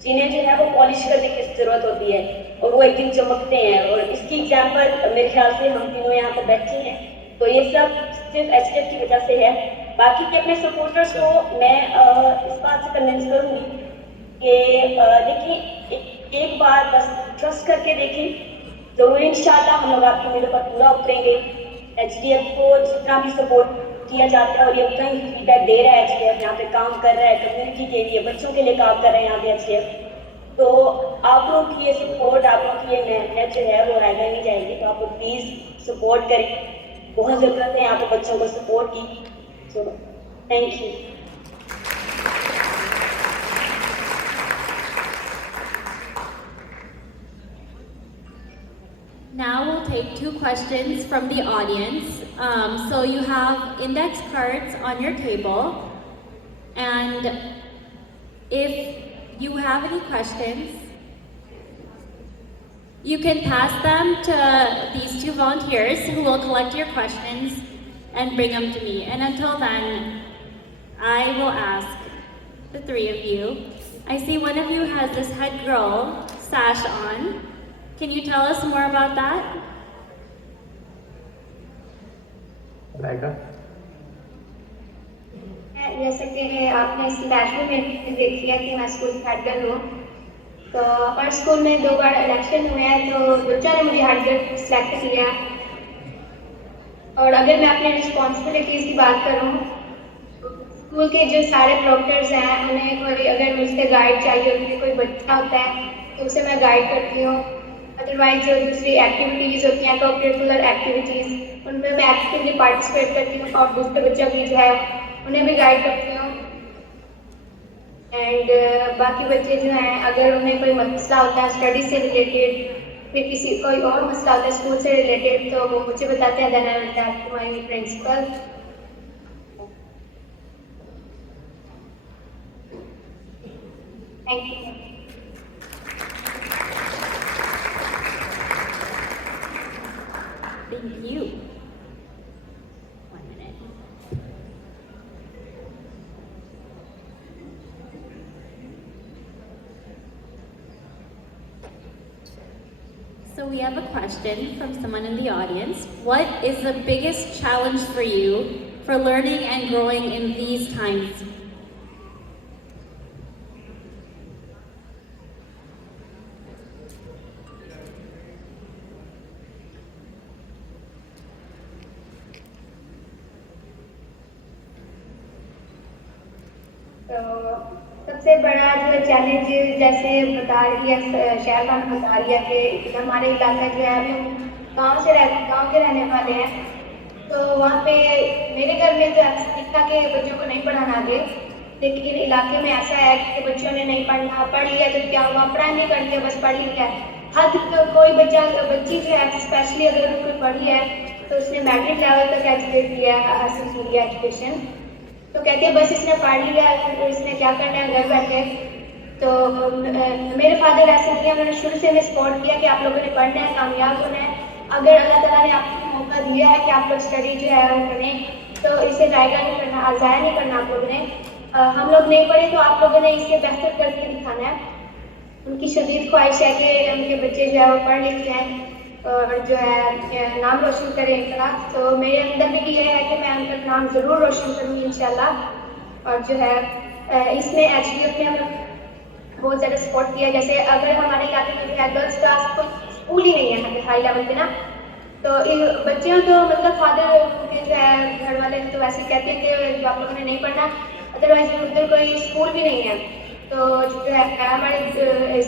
जिन्हें जो है वो पॉलिश करने की ज़रूरत होती है और वो एक दिन चमकते हैं। और इसकी एग्जाम्पल मेरे ख्याल से हम तीनों यहाँ पर बैठे हैं तो ये सब सिर्फ HDF की वजह से है। बाकी के अपने सपोर्टर्स को मैं इस बात से कन्विंस करूँगी कि देखिए एक बार बस ट्रस्ट करके देखें, जरूर इंशाल्लाह हम लोग आपकी उम्मीदों पर पूरा उतरेंगे। HDF को जितना भी सपोर्ट किया जाता है और ये उतना ही फीडबैक दे रहा है HDF, यहाँ पे काम कर रहा है, कम्युनिटी के लिए बच्चों के लिए काम कर रहे हैं यहाँ पे HDF। तो आप लोग की ये सपोर्ट, आप लोग की ये मेहनत जो है वो रह नहीं जाएगी। तो आप लोग प्लीज़ सपोर्ट करें, बहुत ज़रूरत है यहाँ पे बच्चों को सपोर्ट की। So thank you. Now we'll take 2 questions from the audience. So you have index cards on your table, and if you have any questions, you can pass them to these 2 volunteers who will collect your questions and bring them to me. And until then, I will ask the 3 of you. I see one of you has this head girl sash on. Can you tell us more about that? लाइका जैसे कि आपने इस bachelor में देख लिया कि मैं school head girl हूँ, तो हमारे स्कूल में 2 बार इलेक्शन हुए हैं तो बच्चों ने मुझे हेड गर्ल सेलेक्ट किया। और अगर मैं अपनी रिस्पॉन्सिबिलिटीज़ की बात करूँ, स्कूल के जो सारे प्रोक्टर्स हैं उन्हें कोई अगर मुझसे गाइड चाहिए होती है, कोई बच्चा होता है तो उसे मैं गाइड करती हूँ। अदरवाइज जो दूसरी एक्टिविटीज़ होती हैं, को करिकुलर एक्टिविटीज़, उनमें मैं एक्टिवली पार्टिसिपेट करती हूँ और दूसरे बच्चों की जो है उन्हें भी गाइड करती हूँ। एंड बाकी बच्चे जो हैं अगर उन्हें कोई मसला होता है स्टडी से रिलेटेड, फिर किसी कोई और मसला होता है स्कूल से रिलेटेड, तो वो मुझे बताते हैं, then I will talk to my principal. Thank you. Thank you. 1 minute. So we have a question from someone in the audience. What is the biggest challenge for you for learning and growing in these times? तो सबसे बड़ा जो challenge जैसे बता रही है शहर खान बता रही है कि हमारे इलाका जो है हम गांव के रहने वाले हैं, तो वहाँ पे मेरे घर में तो ऐसा के बच्चों को नहीं पढ़ाना दे, लेकिन इलाके में ऐसा है कि बच्चों ने नहीं पढ़ना, पढ़ लिया तो क्या हुआ, पढ़ाई नहीं कर लिया बस पढ़ लिया। हर तो कोई बच्ची जो है स्पेशली अगर कोई पढ़ लिया है तो उसने मैट्रिक लेवल तक एजुकेट किया है, हासिल की है एजुकेशन, तो कहते हैं बस इसने पढ़ लिया तो इसने क्या करना है घर बैठे। तो मेरे फादर ऐसे नहीं है, मैंने शुरू से हमें सपोर्ट किया कि आप लोगों ने पढ़ना है, कामयाब होना है। अगर अल्लाह ताला ने आपको मौका दिया है कि आप लोग स्टडी जो है वो करें, तो इसे जायगा नहीं करना, ज़ाया नहीं करना आप लोगों ने। हम लोग नहीं पढ़े तो आप लोगों ने इसे बेहतर करके दिखाना है। उनकी शदीद ख्वाहिश है कि उनके बच्चे जो है वो पढ़ लिख जाएँ और जो है नाम रोशन करें इनका। तो मेरे अंदर भी ये है कि मैं उनका नाम ज़रूर रोशन करूँगी इंशाल्लाह। और जो है इसमें HDF ने हमें बहुत ज़्यादा सपोर्ट किया। जैसे अगर हमारे इलाके में जो है गर्ल्स का कोई स्कूल ही नहीं है हाई लेवल पे ना, तो बच्चियों तो मतलब फादर के जो है घर वाले तो वैसे कहते हैं कि आप लोगों ने नहीं पढ़ना, अदरवाइज उधर कोई स्कूल भी नहीं है। तो जो है हमारे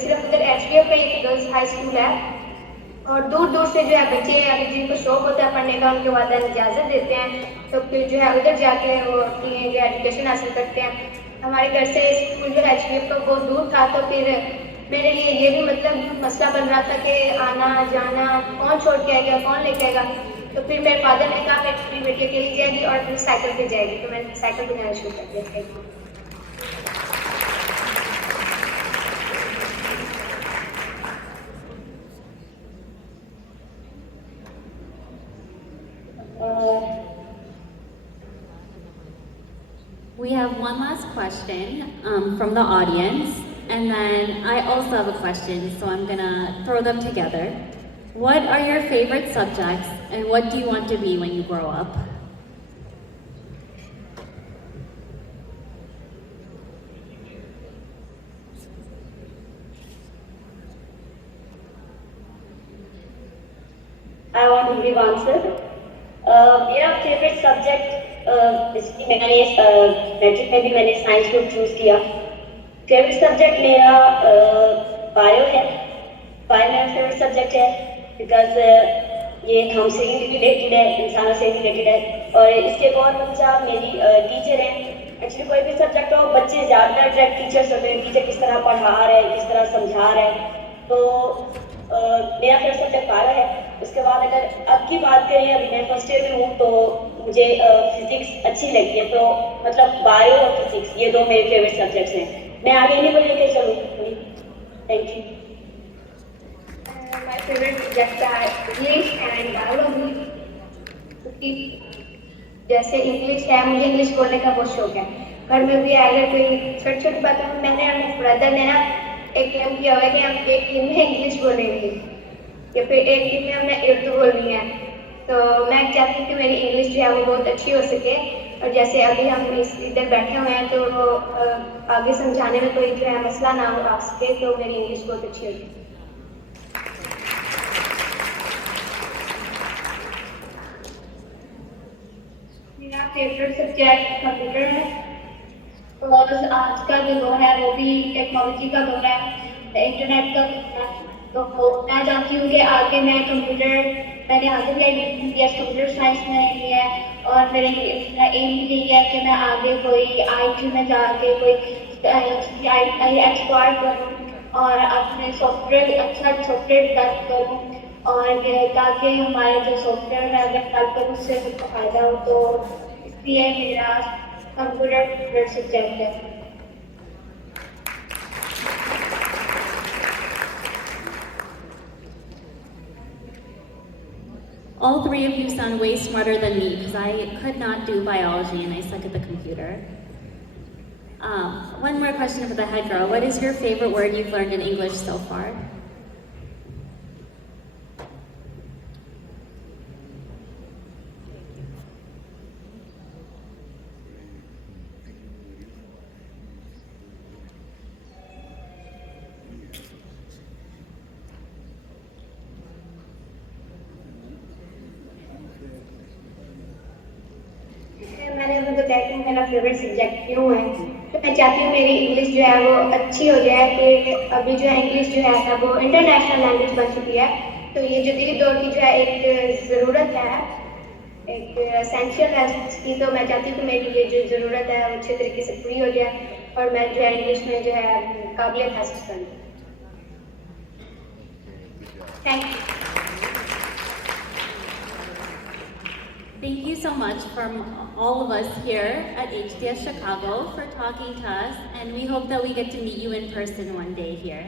सिर्फ उधर HDF का एक गर्ल्स हाई स्कूल है और दूर दूर से जो है बच्चे अगर जिनको शौक होता है पढ़ने का उनके वालिदैन इजाज़त देते हैं तो फिर जो है उधर जाके वो अपनी जो एजुकेशन हासिल करते हैं। हमारे घर से स्कूल जो HDF का बहुत दूर था, तो फिर मेरे लिए ये भी मतलब मसला बन रहा था कि आना जाना कौन छोड़ के आएगा, कौन लेके आएगा। तो फिर मेरे फादर ने कहा मेरी बेटी अकेली जाएगी और फिर साइकिल पे जाएगी, तो मैंने साइकिल पे जाना शुरू कर दिया। We have one last question from the audience, and then I also have a question, so I'm gonna throw them together. What are your favorite subjects, and what do you want to be when you grow up? I want to give answer. मेरा favourite subject basically मैंने matric में भी मैंने science group choose किया। Favourite subject मेरा bio है। Bio मेरा favourite subject है बिकॉज ये हमसे ही रिलेटेड है, इंसानों से रिलेटेड है। और इसके बहुत अच्छा मेरी टीचर है। एक्चुअली कोई भी सब्जेक्ट हो बच्चे ज़्यादा अट्रैक्ट टीचर्स होते हैं, टीचर किस तरह पढ़ा रहे हैं, किस तरह समझा रहे हैं। तो मेरा फेवरेट सब्जेक्ट बायो है। उसके बाद अगर अब की बात करें, अभी मैं फर्स्ट ईयर में हूँ तो मुझे फिजिक्स अच्छी लगती है। तो मतलब बायो और फिजिक्स ये दो मेरे फेवरेट सब्जेक्ट्स हैं। मैं आगे नहीं बढ़ लेके चलूँ। Thank you. My favorite subjects are English and biology. क्योंकि जैसे इंग्लिश है, मुझे इंग्लिश बोलने का बहुत शौक है। घर में भी अगर कोई छोटी छोटी बातों में मैंने और मेरे ब्रदर ने ना एक नियम किया हुआ है कि हम एक दिन में इंग्लिश बोलेंगे या फिर एक दिन में हमने उर्दू बोलनी है। तो मैं चाहती हूँ कि मेरी इंग्लिश जो है वो बहुत अच्छी हो सके, और जैसे अभी हम इधर बैठे हुए हैं तो आगे समझाने में कोई जो है मसला ना हो आ सके, तो मेरी इंग्लिश बहुत अच्छी होगी। मेरा फेवरेट सब्जेक्ट कंप्यूटर है। और आज का जो दौर है वो भी टेक्नोलॉजी का दौर है, इंटरनेट का दौर है। तो मैं चाहती हूँ कि आगे मैं मैंने आगे भी BS कंप्यूटर साइंस में लिया है और मेरा एम भी यही है कि मैं आगे कोई IT में जाके कोई एक्सपर्ट बनूँ और अपने सॉफ्टवेयर अच्छा सॉफ्टवेयर डेवलप करूँ, और ताकि हमारे जो सॉफ्टवेयर है अगर कल पर उससे मुझको फायदा हो। तो इसलिए मेरा कंप्यूटर फेवरेट सब्जेक्ट है। All three of you sound way smarter than me because I could not do biology and I suck at the computer. One more question for the head girl. What is your favorite word you've learned in English so far? मैंने उनको बताया कि मेरा favourite subject क्यों है। तो मैं चाहती हूँ मेरी इंग्लिश जो है वो अच्छी हो जाए कि अभी जो है इंग्लिश जो है वो इंटरनेशनल लैंग्वेज बन चुकी है। तो ये जदीद दौर की जो है एक ज़रूरत है, एक एसेंशियल है इसकी। तो मैं चाहती हूँ कि मेरी ये जो ज़रूरत है वो अच्छे तरीके से पूरी हो जाए और मैं जो है इंग्लिश में जो है काबिलियत हासिल करूँ। Thank you. Thank you so much from all of us here at HDS Chicago for talking to us, and we hope that we get to meet you in person one day here.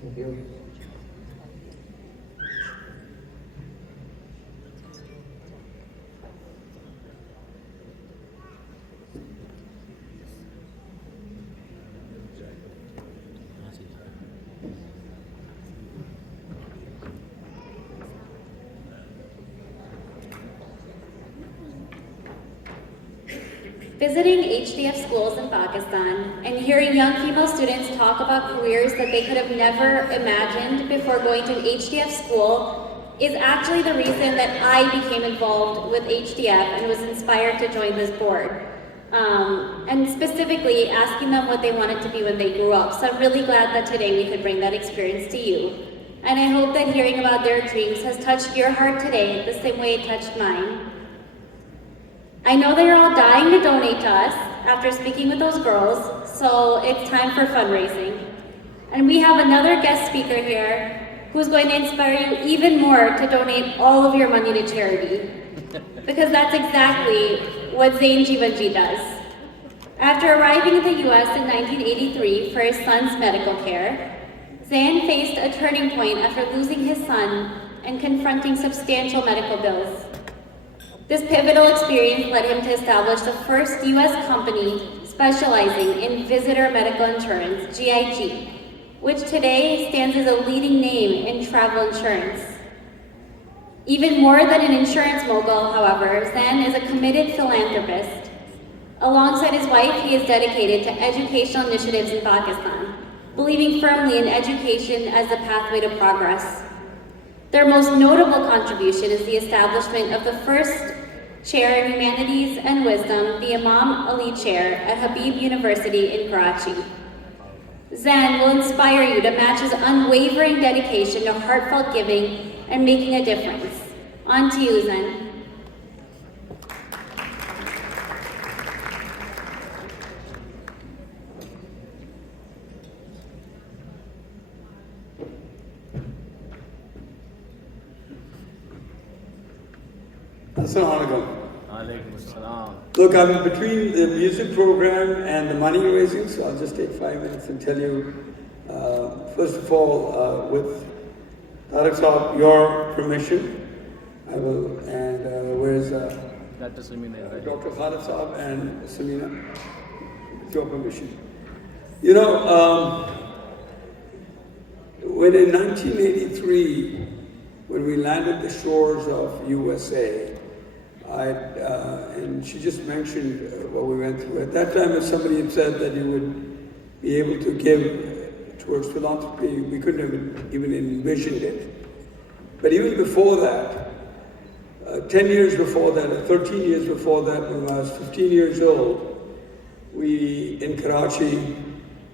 Thank you. Visiting HDF schools in Pakistan and hearing young female students talk about careers that they could have never imagined before going to an HDF school is actually the reason that I became involved with HDF and was inspired to join this board. And specifically asking them what they wanted to be when they grew up. So I'm really glad that today we could bring that experience to you. And I hope that hearing about their dreams has touched your heart today the same way it touched mine. I know they are all dying to donate to us after speaking with those girls, so it's time for fundraising. And we have another guest speaker here who's going to inspire you even more to donate all of your money to charity. Because that's exactly what Zain Jivanji does. After arriving in the US in 1983 for his son's medical care, Zain faced a turning point after losing his son and confronting substantial medical bills. This pivotal experience led him to establish the first US company specializing in visitor medical insurance, GIG, which today stands as a leading name in travel insurance. Even more than an insurance mogul, however, Zain is a committed philanthropist. Alongside his wife, he is dedicated to educational initiatives in Pakistan, believing firmly in education as the pathway to progress. Their most notable contribution is the establishment of the first chair in humanities and wisdom, the Imam Ali Chair at Habib University in Karachi. Zain will inspire you to match his unwavering dedication to heartfelt giving and making a difference. On to you, Zain. Assalamu alaikum. Look, I'm between the music program and the money raising, so I'll just take 5 minutes and tell you, first of all, with Tariq Saab, your permission, I will, and where's Dr. Khalid Saab and Samina, with your permission. You know, when in 1983, when we landed the shores of USA, and she just mentioned what we went through. At that time, if somebody had said that you would be able to give towards philanthropy, we couldn't have even envisioned it. But even before that, 10 years before that, or 13 years before that, when I was 15 years old, in Karachi,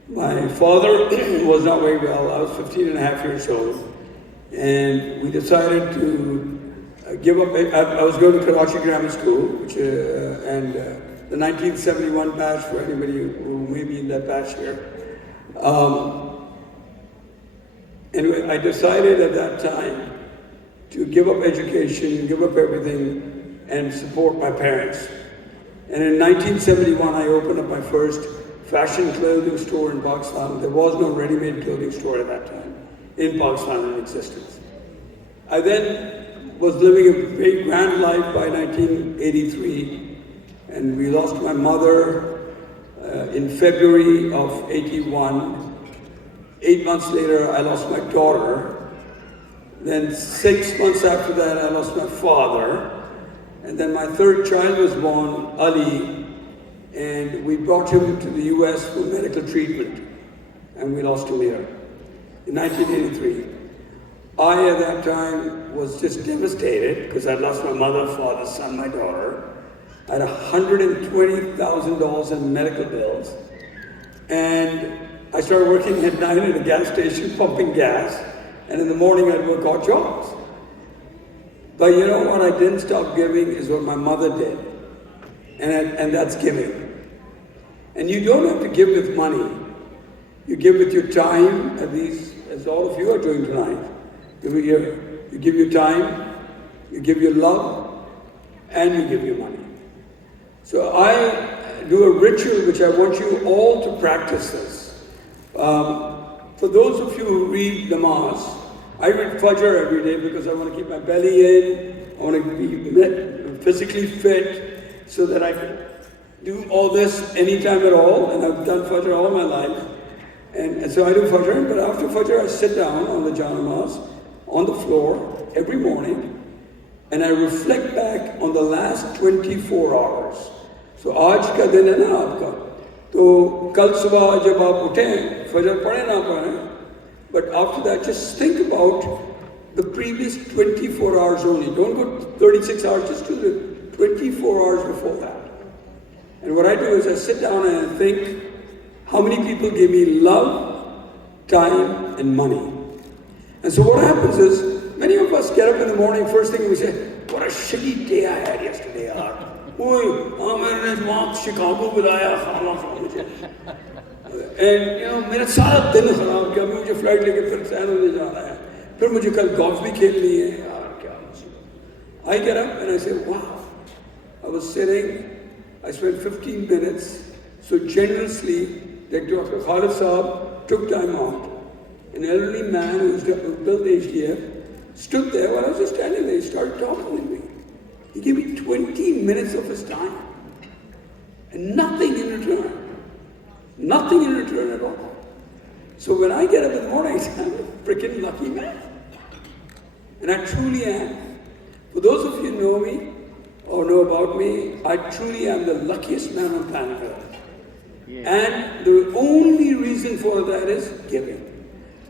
my father was not very well. I was 15 and a half years old. And we decided to give up. I was going to Karachi Grammar School, which, and the 1971 batch, for anybody who may be in that batch here. Anyway, I decided at that time to give up education, give up everything, and support my parents. And in 1971, I opened up my first fashion clothing store in Pakistan. There was no ready-made clothing store at that time in Pakistan in existence. I then was living a very grand life by 1983, and we lost my mother in February of 81. 8 months later, I lost my daughter. Then 6 months after that, I lost my father. And then my third child was born, Ali, and we brought him to the US for medical treatment, and we lost him here in 1983. I at that time was just devastated because I lost my mother, father, son, my daughter. I had $120,000 in medical bills. And I started working at night at a gas station pumping gas. And in the morning I'd work odd jobs. But you know what I didn't stop giving is what my mother did. And that's giving. And you don't have to give with money. You give with your time, as all of you are doing tonight. You give your time, you give your love, and you give your money. So I do a ritual which I want you all to practice this. For those of you who read namaz, I read Fajr every day because I want to keep my belly in, I want to be physically fit so that I can do all this anytime at all, and I've done Fajr all my life. And so I do Fajr, but after Fajr I sit down on the Janamaz, on the floor, every morning, and I reflect back on the last 24 hours. So आज का दिन है ना आपका, तो कल सुबह जब आप उठें, Fajr पढ़े ना पढ़े, but after that just think about the previous 24 hours only. Don't go 36 hours, just do the 24 hours before that. And what I do is I sit down and I think, how many people give me love, time, and money? And so what happens is, many of us get up in the morning, first thing we say, what a shitty day I had yesterday, yaar. Chicago and you know, मेरा सारा दिन खराब किया, मुझे flight लेके फिर San होने जाना है, फिर मुझे कल golf भी खेलनी है, यार क्या मुसीबत. I get up and I say, wow, I was sitting, I spent 15 minutes, so generously, that Dr. Khalid Saab took time out. An elderly man who built HDF stood there while I was just standing there. He started talking to me. He gave me 20 minutes of his time. And nothing in return. Nothing in return at all. So when I get up in the morning, I say, I'm a freaking lucky man. And I truly am. For those of you who know me or know about me, I truly am the luckiest man on planet Earth. And the only reason for that is giving.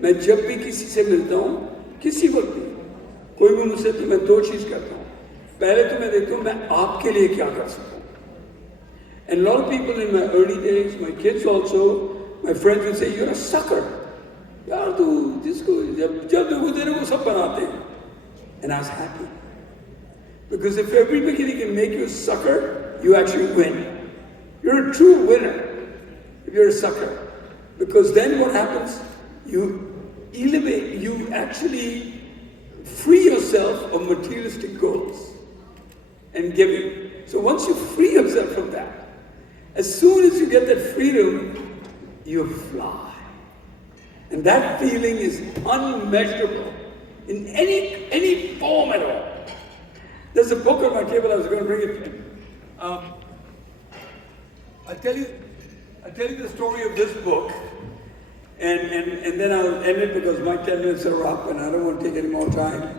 मैं जब भी किसी से मिलता हूँ, किसी वक्त भी, कोई भी मुझसे तो मैं दो चीज करता हूँ. पहले तो मैं देखता हूँ मैं आपके लिए क्या कर सकता हूँ. And a lot of people in my early days, my kids also, my friends would say, you're a sucker. यार तू जिसको जब देखो तेरे को सब बनाते हैं. And I was happy. Because if everybody can make you a sucker, you actually win. You're a true winner if you're a sucker. Because then what happens? You elevate, you actually free yourself of materialistic goals and giving. So once you free yourself from that, as soon as you get that freedom, you fly. And that feeling is unmeasurable in any form at all. There's a book on my table, I was going to bring it in. I'll tell you the story of this book. And then I'll end it because my 10 minutes are up and I don't want to take any more time.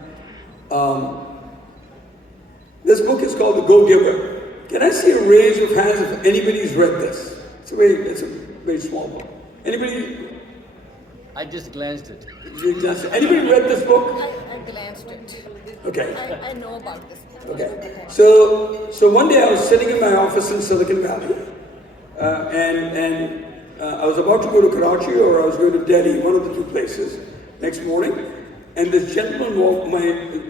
This book is called The Go-Giver. Can I see a raise of hands if anybody's read this? It's a very small book. Anybody? I just glanced it. Anybody read this book? I glanced it. Okay. I know about this. Okay. So one day I was sitting in my office in Silicon Valley, and I was about to go to Karachi or I was going to Delhi, one of the two places, next morning. And this gentleman my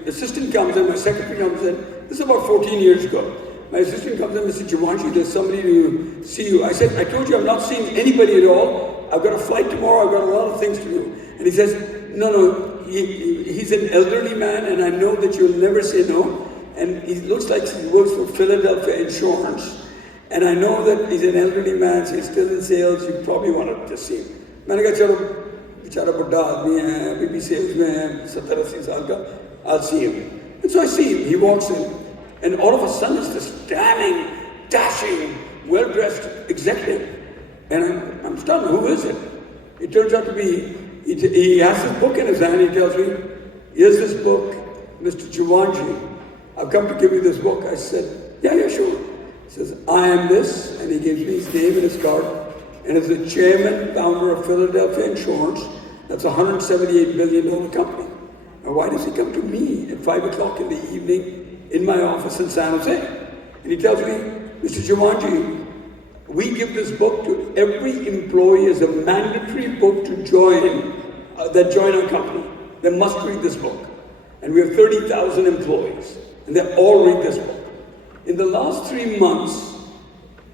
assistant comes in, my secretary comes in. This is about 14 years ago. My assistant comes in and said, Jumanji, there's somebody to see you. I said, I told you I'm not seeing anybody at all. I've got a flight tomorrow. I've got a lot of things to do. And he says, no, he's an elderly man and I know that you'll never say no. And he looks like he works for Philadelphia Insurance. And I know that he's an elderly man, so he's still in sales. You probably want to see him. मैंने कहा चलो बेचारा बुड्ढा आदमी है, अभी भी sales में है, 70-80 साल का. I'll see him. And so I see him. He walks in, and all of a sudden it's this damning, dashing, well-dressed executive. And I'm stunned. Who is it? It turns out to be. He has this book in his hand. He tells me, "Here's this book, Mr. Jumanji. I've come to give you this book." I said, "Yeah, sure." He says, "I am this," and he gives me his name and his card. And as the chairman, founder of Philadelphia Insurance, that's a $178 billion company. Now, why does he come to me at 5 o'clock in the evening in my office in San Jose? And he tells me, Mr. Jawanji, we give this book to every employee as a mandatory book to join, that join our company. They must read this book. And we have 30,000 employees, and they all read this book. In the last 3 months,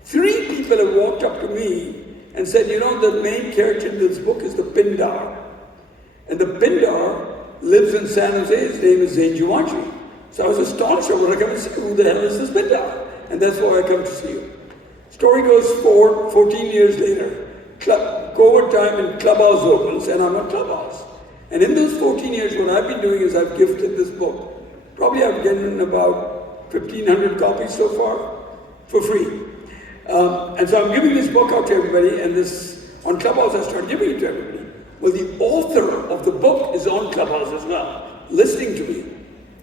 3 people have walked up to me and said, you know, the main character in this book is the Pindar. And the Pindar lives in San Jose. His name is Zain Jawanji. So I was astonished. I would come and say, who the hell is this Pindar? And that's why I come to see you. Story goes forward, 14 years later. COVID time in Clubhouse opens, and I'm on Clubhouse. And in those 14 years, what I've been doing is I've gifted this book. Probably I've given about 1,500 copies so far for free. And so I'm giving this book out to everybody, and this on Clubhouse I started giving it to everybody. Well, the author of the book is on Clubhouse as well, listening to me.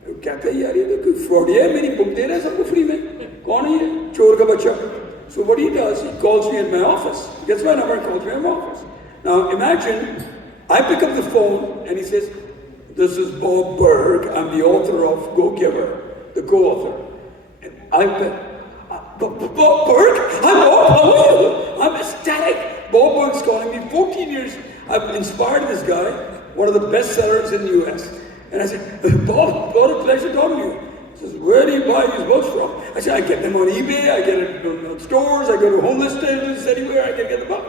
कहते हैं यार ये तो कोई fraud है, मेरी book दे रहा है सबको free में, कौन है ये चोर का बच्चा? So what he does, he calls me in my office. He gets my number and calls me in my office. Now imagine, I pick up the phone and he says, this is Bob Berg, I'm the author of Go Giver, the co-author. And Bob Berg? I'm Bob, how are you? I'm ecstatic. Bob Berg's calling me, 14 years, I've inspired this guy, one of the best sellers in the US. And I said, Bob, what a pleasure talking to you. He says, where do you buy these books from? I said, I get them on eBay, I get it on stores, I go to homeless stations, anywhere I can get the book.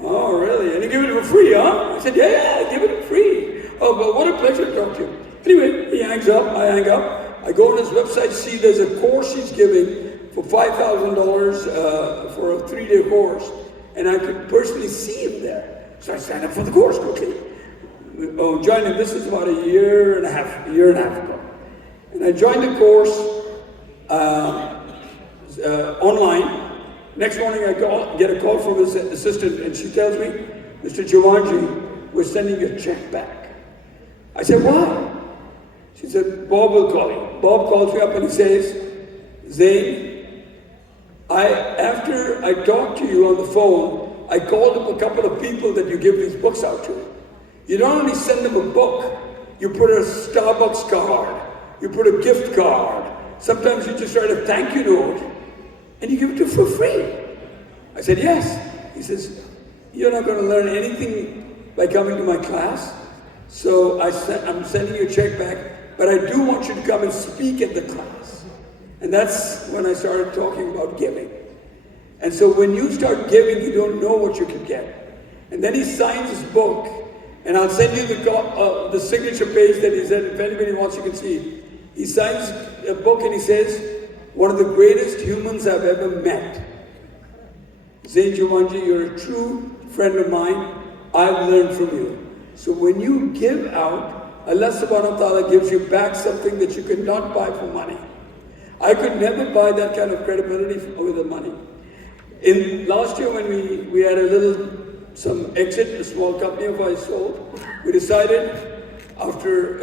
Oh, really? And you give it for free, huh? I said, yeah, I give it for free. Oh, but what a pleasure to talk to you. Anyway, he hangs up, I hang up. I go on his website, see there's a course he's giving for $5,000 for a 3-day course. And I could personally see him there. So I signed up for the course quickly. Joined him, this is about a year and a half ago. And I joined the course online. Next morning I get a call from his assistant and she tells me, Mr. Jawanji, we're sending your check back. I said, why? She said, Bob will call you. Bob calls me up and he says, Zain, after I talked to you on the phone, I called up a couple of people that you give these books out to. You don't only send them a book, you put a Starbucks card, you put a gift card, sometimes you just write a thank you note, and you give it to for free. I said, yes. He says, you're not going to learn anything by coming to my class, so I'm sending you a check back, but I do want you to come and speak at the class. And that's when I started talking about giving. And so when you start giving, you don't know what you can get. And then he signs his book, and I'll send you the signature page that he said, if anybody wants, you can see it. He signs a book and he says, one of the greatest humans I've ever met. Zain Jawanji, you're a true friend of mine. I've learned from you. So when you give out, Allah subhanahu wa ta'ala gives you back something that you could not buy for money. I could never buy that kind of credibility with the money. Last year when we had some exit, a small company of ours sold, we decided after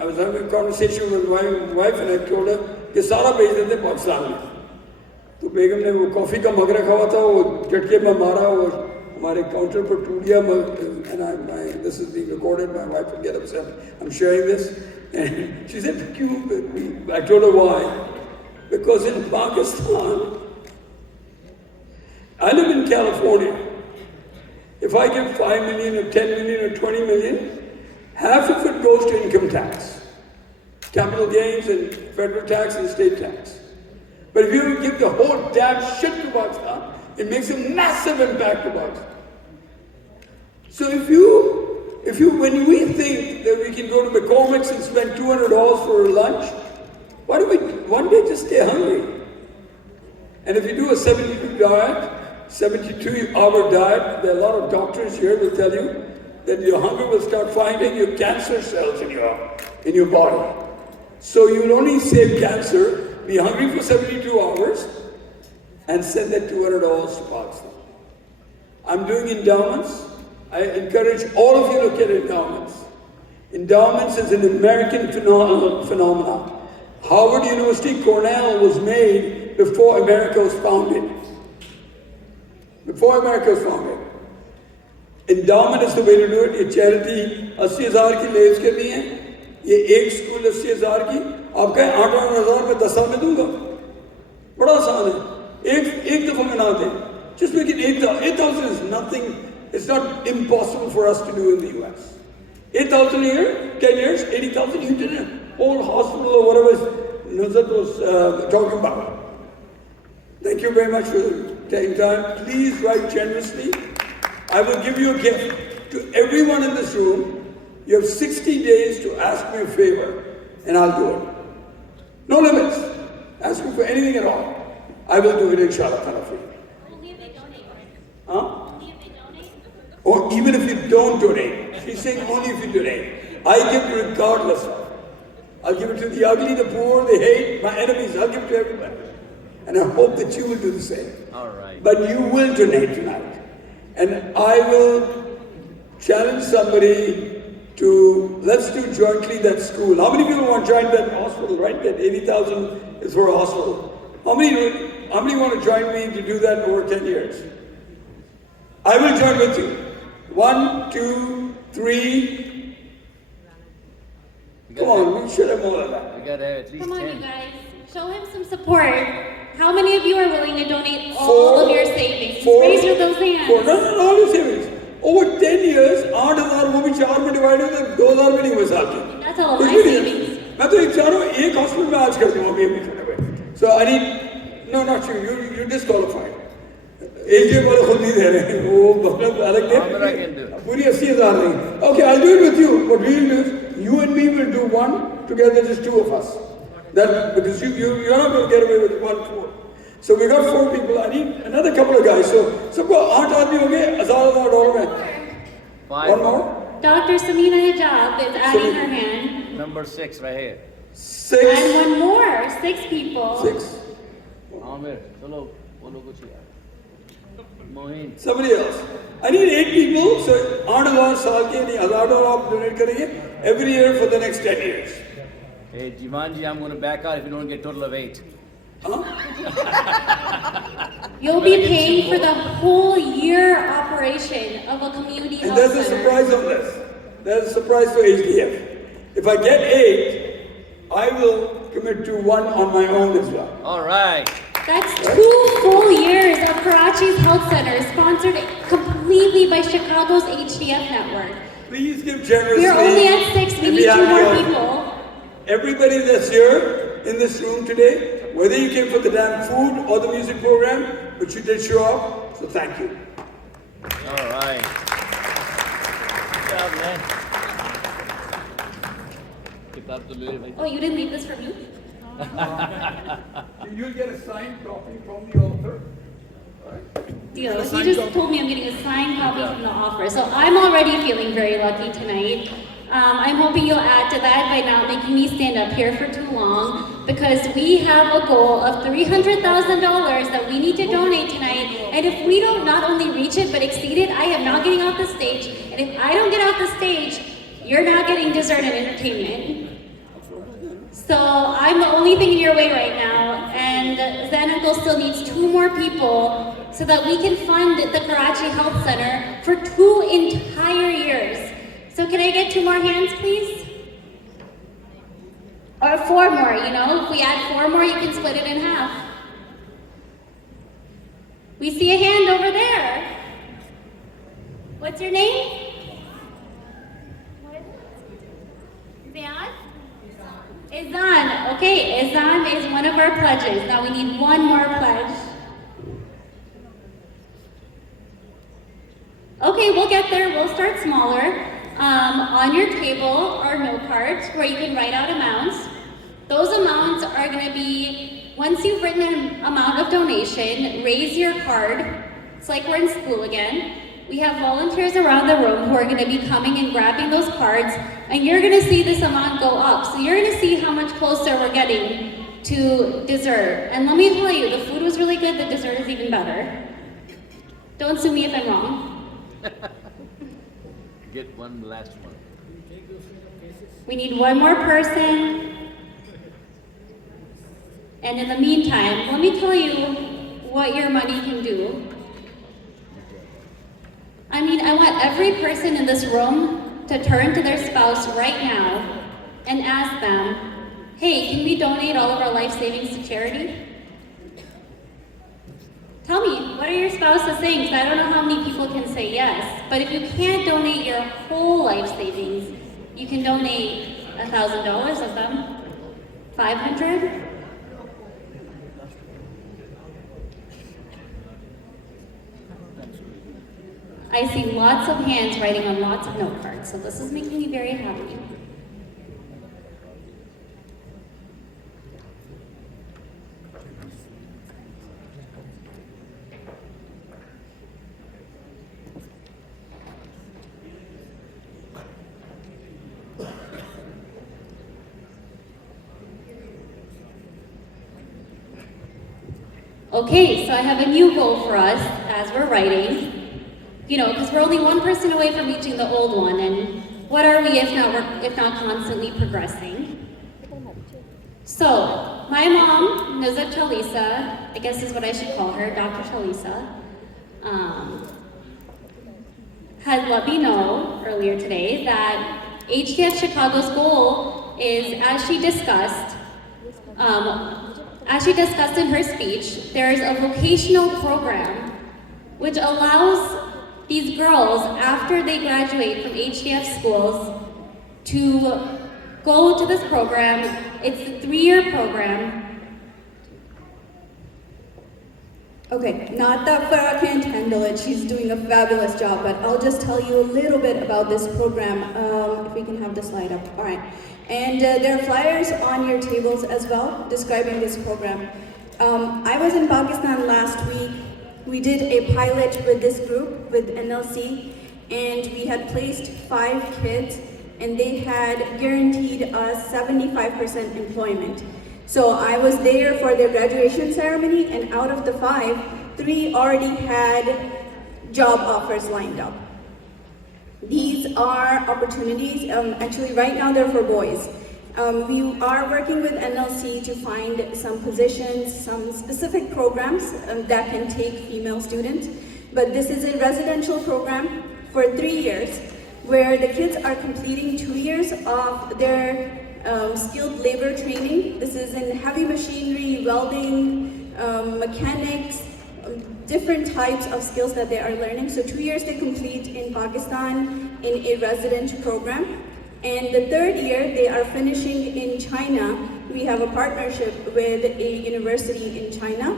I was having a conversation with my wife and I told her कि सारा बेच देते पाकिस्तान में. तो बेगम ने वो coffee का मग रखा हुआ था, वो झटके में मारा, वो हमारे काउंटर पर टूट गया मग. And this is being recorded, my wife will get upset. I'm sharing this. And she said, I told her why. Because in Pakistan, I live in California. If I give 5 million or 10 million or 20 million, half of it goes to income tax, capital gains and federal tax and state tax. But if you give the whole damn shit to Pakistan, it makes a massive impact to Pakistan. So when we think that we can go to McCormick's and spend $200 for lunch, why don't we one day just stay hungry? And if you do a 72-hour diet, there are a lot of doctors here will tell you that your hunger will start finding your cancer cells in your body. So you will only save cancer, be hungry for 72 hours, and send that $200 to Pakistan. I'm doing endowments. I encourage all of you to look at endowments. Endowments is an American phenomenon. Harvard University, Cornell was made before America was founded. Before America was founded. Endowment is the way to do it. ये charity 80,000 की raise करनी है. ये एक school 80,000 की, आप कहें 8-9 में 10 साल में दूंगा, बड़ा आसान है, एक दफा में ना दें, just make it 8,000 is nothing, it's not impossible for us to do in the US. 8,000 a year, 10 years, 80,000, you did a whole hospital or whatever Nuzat was talking about. Thank you very much for taking time. Please write generously. I will give you a gift to everyone in this room. You have 60 days to ask me a favor, and I'll do it. No limits. Ask me for anything at all. I will do it, inshallah, for you. Only if they donate. Huh? Only if they donate. Or even if you don't donate. She's saying only if you donate. I give regardless of. I'll give it to the ugly, the poor, the hate, my enemies. I'll give it to everybody. And I hope that you will do the same. All right. But you will donate tonight. And I will challenge somebody to, let's do jointly that school. How many people want to join that hospital, right? That 80,000 is for a hospital. How many want to join me to do that over 10 years? I will join with you. 1, 2, 3. Come on, we should have more than that. We gotta have at least Come on, 10. you guys. Show him some support. How many of you are willing to donate all of your savings? Just raise your those hands. No, all your savings. Over 10 years, 8,000 वो भी 4 में divide हो तो 2,000 भी नहीं हुए साल के. That's all of my savings. मैं तो एक चारों एक हॉस्पिटल में आज कर दूँगा अभी खड़े हुए. So I need, no, not you. You disqualified. AJ वाले खुद नहीं दे रहे हैं. वो मतलब अलग दे. पूरी 80,000 नहीं. Okay, I'll do it with you. What we will do is you and me will do one together, just 2 of us. That because you're not going to get away with 1-4. So we got 4 people. I need another couple of guys. So सबको 8 आदमी हो गए, $1,000 में. 5. One more. Dr. Samina Hijab is adding her hand. Number 6 right here. 6. And one more. 6 people. 6. Amir, chalo, bolo kuch yaar. Mohin. Somebody else. I need 8 people. So 8,000 साल के नहीं $1,000 आप donate करेंगे every year for the nenext 10 years. Hey, Jivanji, I'm going to back out if you don't get total of 8. You'll be paying for the whole year operation of a community And health there's a center. surprise on this. There's a surprise for HDF. If I get 8, I will commit to 1 on my own as well. All right. That's 2 full years of Karachi's health center, sponsored completely by Chicago's HDF network. Please give generously. We're only at 6. We and need be 2 more happy. people. Everybody that's here in this room today, whether you came for the damn food or the music program, but you did show up, so thank you. All right. Good job, man. Kitab to le bhai. Oh, you didn't leave this for me? You'll get a signed copy from the author. Deal. He just told me I'm getting a signed copy from the offer. So I'm already feeling very lucky tonight. I'm hoping you'll add to that by not making me stand up here for too long, because we have a goal of $300,000 that we need to donate tonight. And if we don't not only reach it but exceed it, I am not getting off the stage. And if I don't get off the stage, you're not getting dessert and entertainment. So I'm the only thing in your way right now, and Zen Uncle still needs 2 more people so that we can fund the Karachi Health Center for 2 entire years. So can I get 2 more hands, please? Or 4 more, you know? If we add 4 more, you can split it in half. We see a hand over there. What's your name? Ziad? Izan. Okay, Izan is one of our pledges. Now we need 1 more pledge. Okay, we'll get there. We'll start smaller. On your table are note cards where you can write out amounts. Those amounts are going to be, once you've written an amount of donation, raise your card. It's like we're in school again. We have volunteers around the room who are going to be coming and grabbing those cards, and you're going to see this amount go up. So you're going to see how much closer we're getting to dessert. And let me tell you, the food was really good, the dessert is even better. Don't sue me if I'm wrong. Get one last one. We need 1 more person. And in the meantime, let me tell you what your money can do. I mean, I want every person in this room to turn to their spouse right now and ask them, hey, can we donate all of our life savings to charity? Tell me, what are your spouses saying? Because I don't know how many people can say yes. But if you can't donate your whole life savings, you can donate $1,000 of them. 500? I see lots of hands writing on lots of note cards, so this is making me very happy. Okay, so I have a new goal for us as we're writing. You know, because we're only one person away from reaching the old one, and what are we if not constantly progressing? So, my mom, Nuzat Chalisa, I guess is what I should call her, Dr. Chalisa, had let me know earlier today that HTF Chicago's goal is, as she discussed in her speech, there's a vocational program which allows these girls, after they graduate from HTF schools, to go to this program. It's a 3-year program. Okay, not that Farah can't handle it. She's doing a fabulous job, but I'll just tell you a little bit about this program. If we can have the slide up. All right. And there are flyers on your tables as well describing this program. I was in Pakistan last week. We did a pilot with this group, with NLC, and we had placed 5 kids, and they had guaranteed us 75% employment. So I was there for their graduation ceremony, and out of the 5, 3 already had job offers lined up. These are opportunities, actually right now they're for boys. We are working with NLC to find some positions, some specific programs that can take female students. But this is a residential program for 3 years, where the kids are completing 2 years of their skilled labor training. This is in heavy machinery, welding, mechanics, different types of skills that they are learning. So 2 years they complete in Pakistan in a resident program. And the 3rd year, they are finishing in China. We have a partnership with a university in China,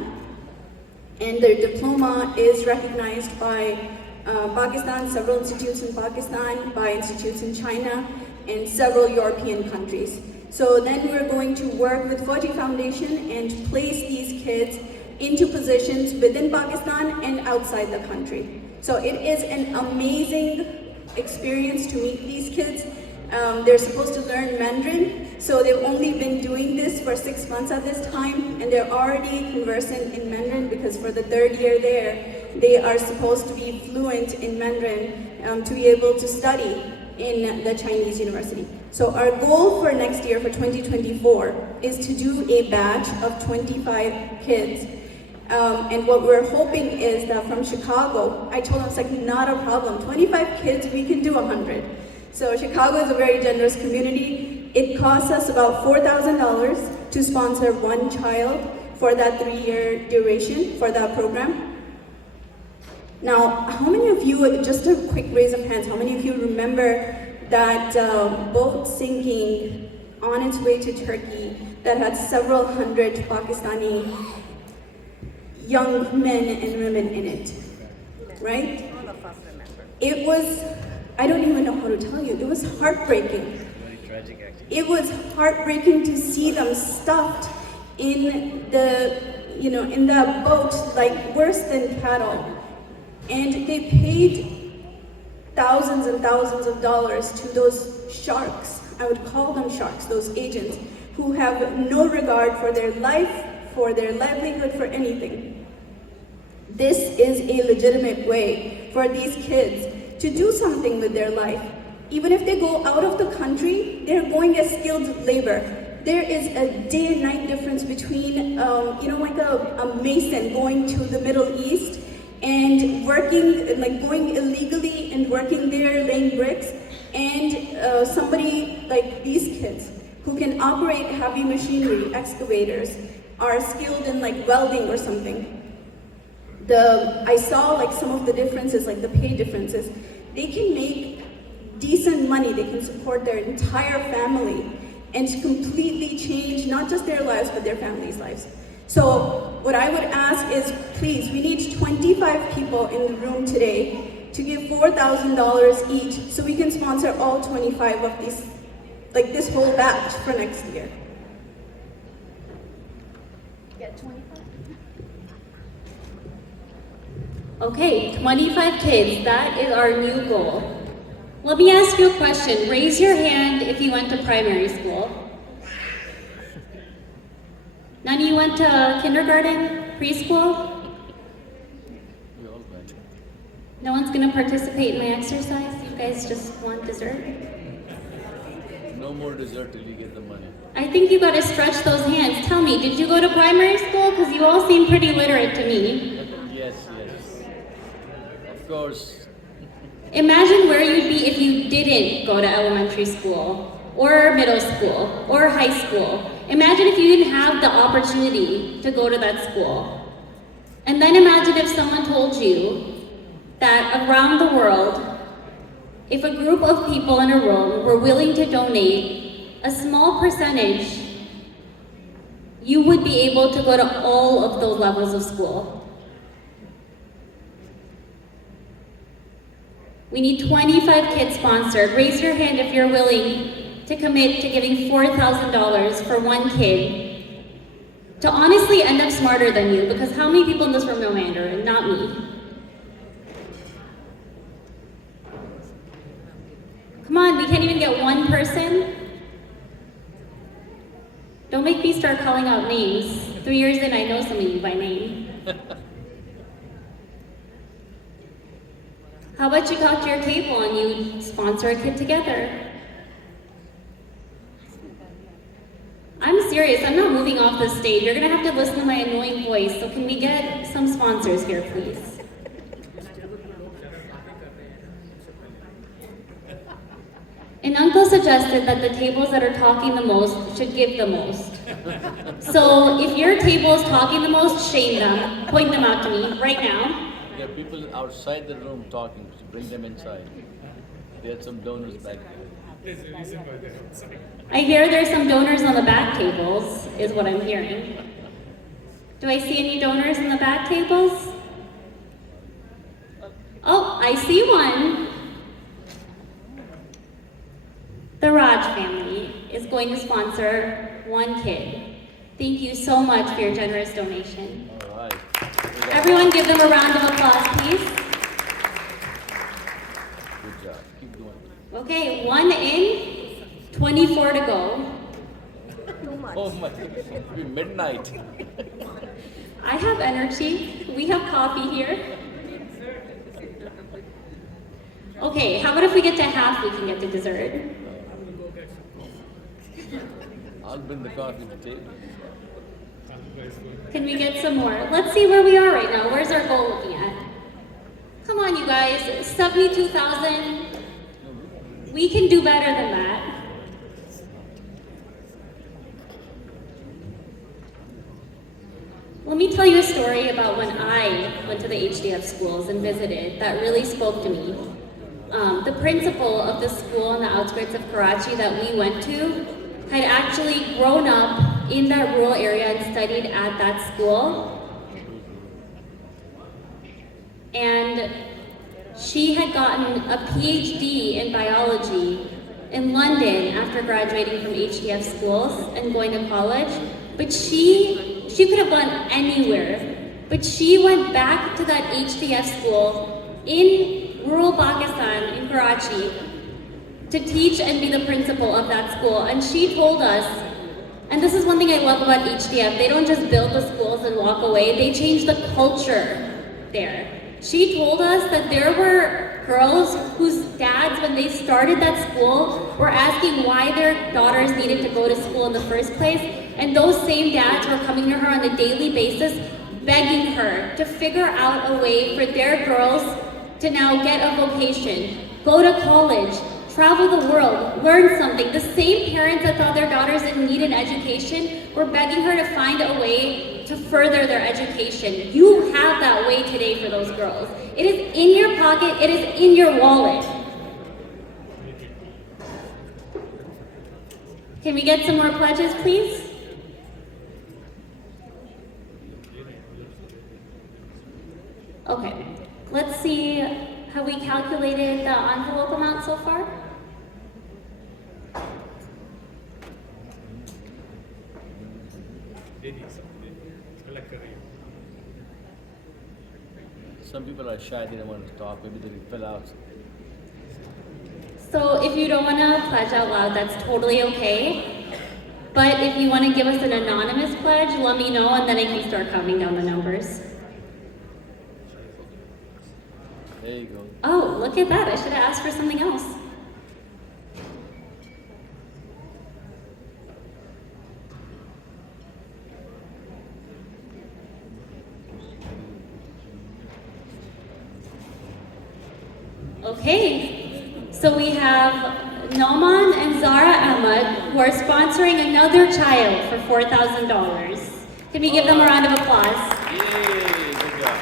and their diploma is recognized by Pakistan, several institutes in Pakistan, by institutes in China, and several European countries. So then we're going to work with Fauji Foundation and place these kids into positions within Pakistan and outside the country. So it is an amazing experience to meet these kids. They're supposed to learn Mandarin, so they've only been doing this for 6 months at this time, and they're already conversant in Mandarin because for the 3rd year there, they are supposed to be fluent in Mandarin to be able to study in the Chinese university. So our goal for next year, for 2024, is to do a batch of 25 kids. And what we're hoping is that from Chicago, I told them it's like not a problem. 25 kids, we can do 100. So Chicago is a very generous community. It costs us about $4,000 to sponsor 1 child for that 3-year duration for that program. Now, how many of you, just a quick raise of hands, how many of you remember that boat sinking on its way to Turkey that had several hundred Pakistani young men and women in it, right? It was, I don't even know how to tell you, it was heartbreaking. It was heartbreaking to see them stuffed in the, in the boat, like worse than cattle. And they paid thousands and thousands of dollars to those sharks, I would call them sharks, those agents, who have no regard for their life, for their livelihood, for anything. This is a legitimate way for these kids to do something with their life. Even if they go out of the country, they're going as skilled labor. There is a day and night difference between, like a mason going to the Middle East and working, like going illegally and working there, laying bricks, and somebody like these kids. who can operate heavy machinery, excavators, are skilled in like welding or something. I saw like some of the differences, like the pay differences. They can make decent money, they can support their entire family and completely change not just their lives, but their families' lives. So what I would ask is, please, we need 25 people in the room today to give $4,000 each so we can sponsor all 25 of these, like this whole batch for next year. Get 25? Okay, 25 kids, that is our new goal. Let me ask you a question. Raise your hand if you went to primary school. None of you went to kindergarten, preschool? We all went. No one's gonna participate in my exercise? You guys just want dessert? No more dessert till you get the money. I think you gotta stretch those hands. Tell me, did you go to primary school? Because you all seem pretty literate to me. Yes, yes. Of course. Imagine where you'd be if you didn't go to elementary school, or middle school, or high school. Imagine if you didn't have the opportunity to go to that school. And then imagine if someone told you that around the world, if a group of people in a room were willing to donate a small percentage, you would be able to go to all of those levels of school. We need 25 kids sponsored. Raise your hand if you're willing to commit to giving $4,000 for one kid to honestly end up smarter than you, because how many people in this room know Mandarin? Not me. Come on, we can't even get one person? Don't make me start calling out names. 3 years in, I know some of you by name. How about you talk to your table and you sponsor a kid together? I'm serious, I'm not moving off the stage. You're gonna have to listen to my annoying voice, so can we get some sponsors here, please? An uncle suggested that the tables that are talking the most should give the most. So if your table is talking the most, shame them. Point them out to me right now. There are people outside the room talking, so bring them inside. There are some donors back there. I hear there's some donors on the back tables, is what I'm hearing. Do I see any donors in the back tables? Oh, I see one. The Raj family is going to sponsor one kid. Thank you so much for your generous donation. All right. Everyone give them a round of applause, please. Good job. Keep going. Okay, 1 in, 24 to go. Oh my, it'll be midnight. I have energy. We have coffee here. Okay, how about if we get to half, we can get to dessert? I'll bring the coffee to the table. Can we get some more? Let's see where we are right now. Where's our goal looking at? Come on, you guys. 72,000. We can do better than that. Let me tell you a story about when I went to the HDF schools and visited that really spoke to me. The principal of the school on the outskirts of Karachi that we went to had actually grown up in that rural area and studied at that school. And she had gotten a PhD in biology in London after graduating from HDF schools and going to college. But she could have gone anywhere. But she went back to that HDF school in rural Pakistan, in Karachi, to teach and be the principal of that school. And she told us, and this is one thing I love about HDF, they don't just build the schools and walk away, they change the culture there. She told us that there were girls whose dads, when they started that school, were asking why their daughters needed to go to school in the first place, and those same dads were coming to her on a daily basis, begging her to figure out a way for their girls to now get a vocation, go to college, travel the world, learn something. The same parents that thought their daughters didn't need an education were begging her to find a way to further their education. You have that way today for those girls. It is in your pocket, it is in your wallet. Can we get some more pledges, please? Okay, let's see, have we calculated the envelope amount so far? Some people are shy, they don't want to talk, maybe they fill out. So if you don't want to pledge out loud, that's totally okay. But if you want to give us an anonymous pledge, let me know and then I can start counting down the numbers. There you go. Oh, look at that. I should have asked for something else. Okay, so we have Nauman and Zara Ahmad who are sponsoring another child for $4,000. Can we give them a round of applause? Yay, good job.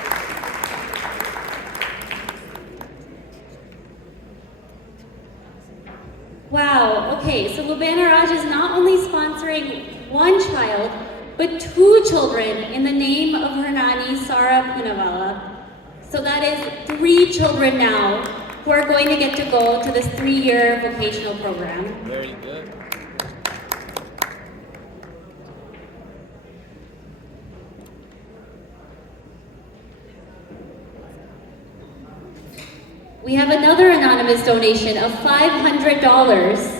Wow, okay, so Lubana Raj is not only sponsoring one child, but 2 children in the name of her nanny, Sara Poonawalla. So that is 3 children now who are going to get to go to this 3-year vocational program. Very good. We have another anonymous donation of $500.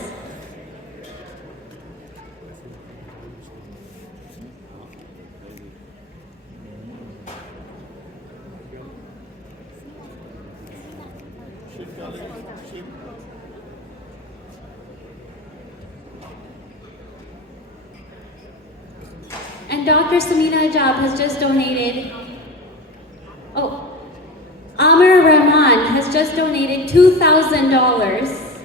And Dr. Samina Hijab has just donated, Amir Rahman has just donated $2,000.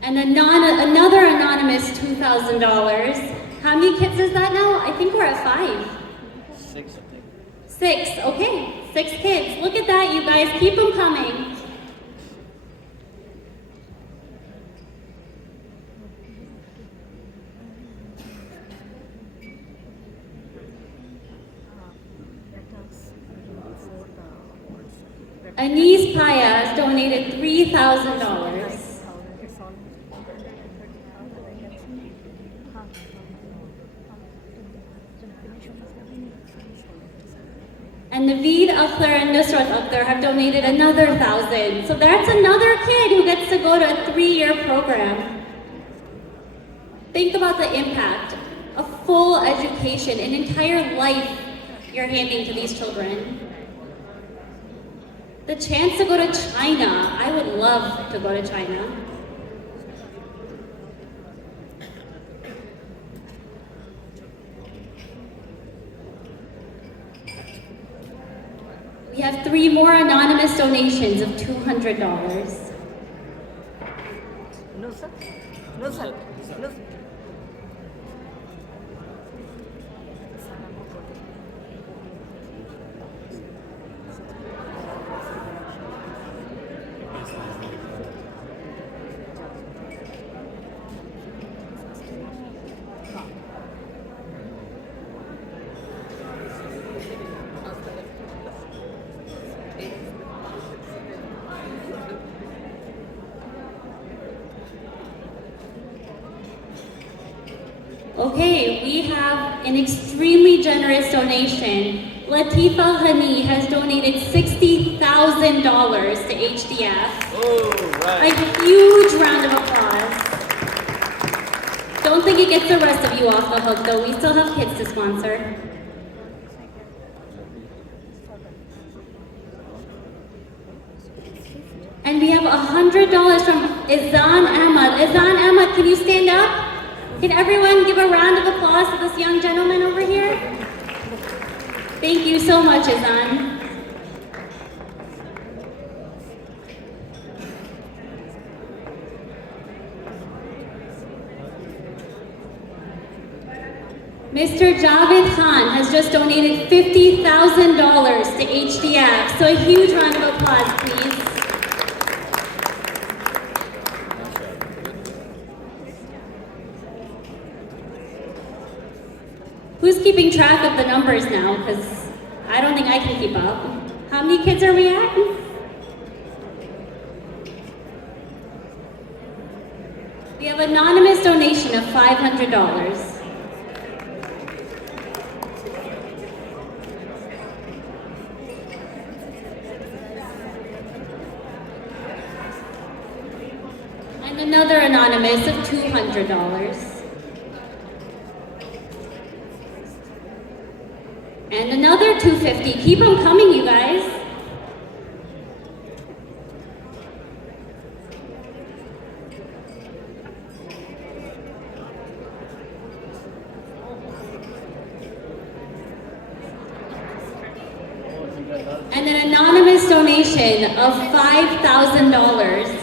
And another anonymous $2,000. How many kids is that now? I think we're at 5. 6, I think. 6, okay. 6 kids. Look at that, you guys. Keep them coming. Anise Paya has donated $3,000. And Naveed Akhtar and Nusrat Akhtar have donated another $1,000. So that's another kid who gets to go to a 3-year program. Think about the impact. A full education, an entire life you're handing to these children. The chance to go to China, I would love to go to China. We have 3 more anonymous donations of $200. No, sir. No, sir. No, sir. Okay, we have an extremely generous donation. Latifa Hani has donated $60,000 to HDF. Oh, right. A huge round of applause. Don't think it gets the rest of you off the hook though, we still have kids to sponsor. And we have $100 from Izan Ahmad. Izan Ahmad, can you stand up? Can everyone give a round of applause to this young gentleman over here? Thank you so much, Azan. Mr. Javed Khan has just donated $50,000 to HDF, so a huge round of applause, please. Who's keeping track of the numbers now? Because I don't think I can keep up. How many kids are we at? We have an anonymous donation of $500. And another anonymous of $200. And another $250. Keep them coming, you guys. And an anonymous donation of $5,000.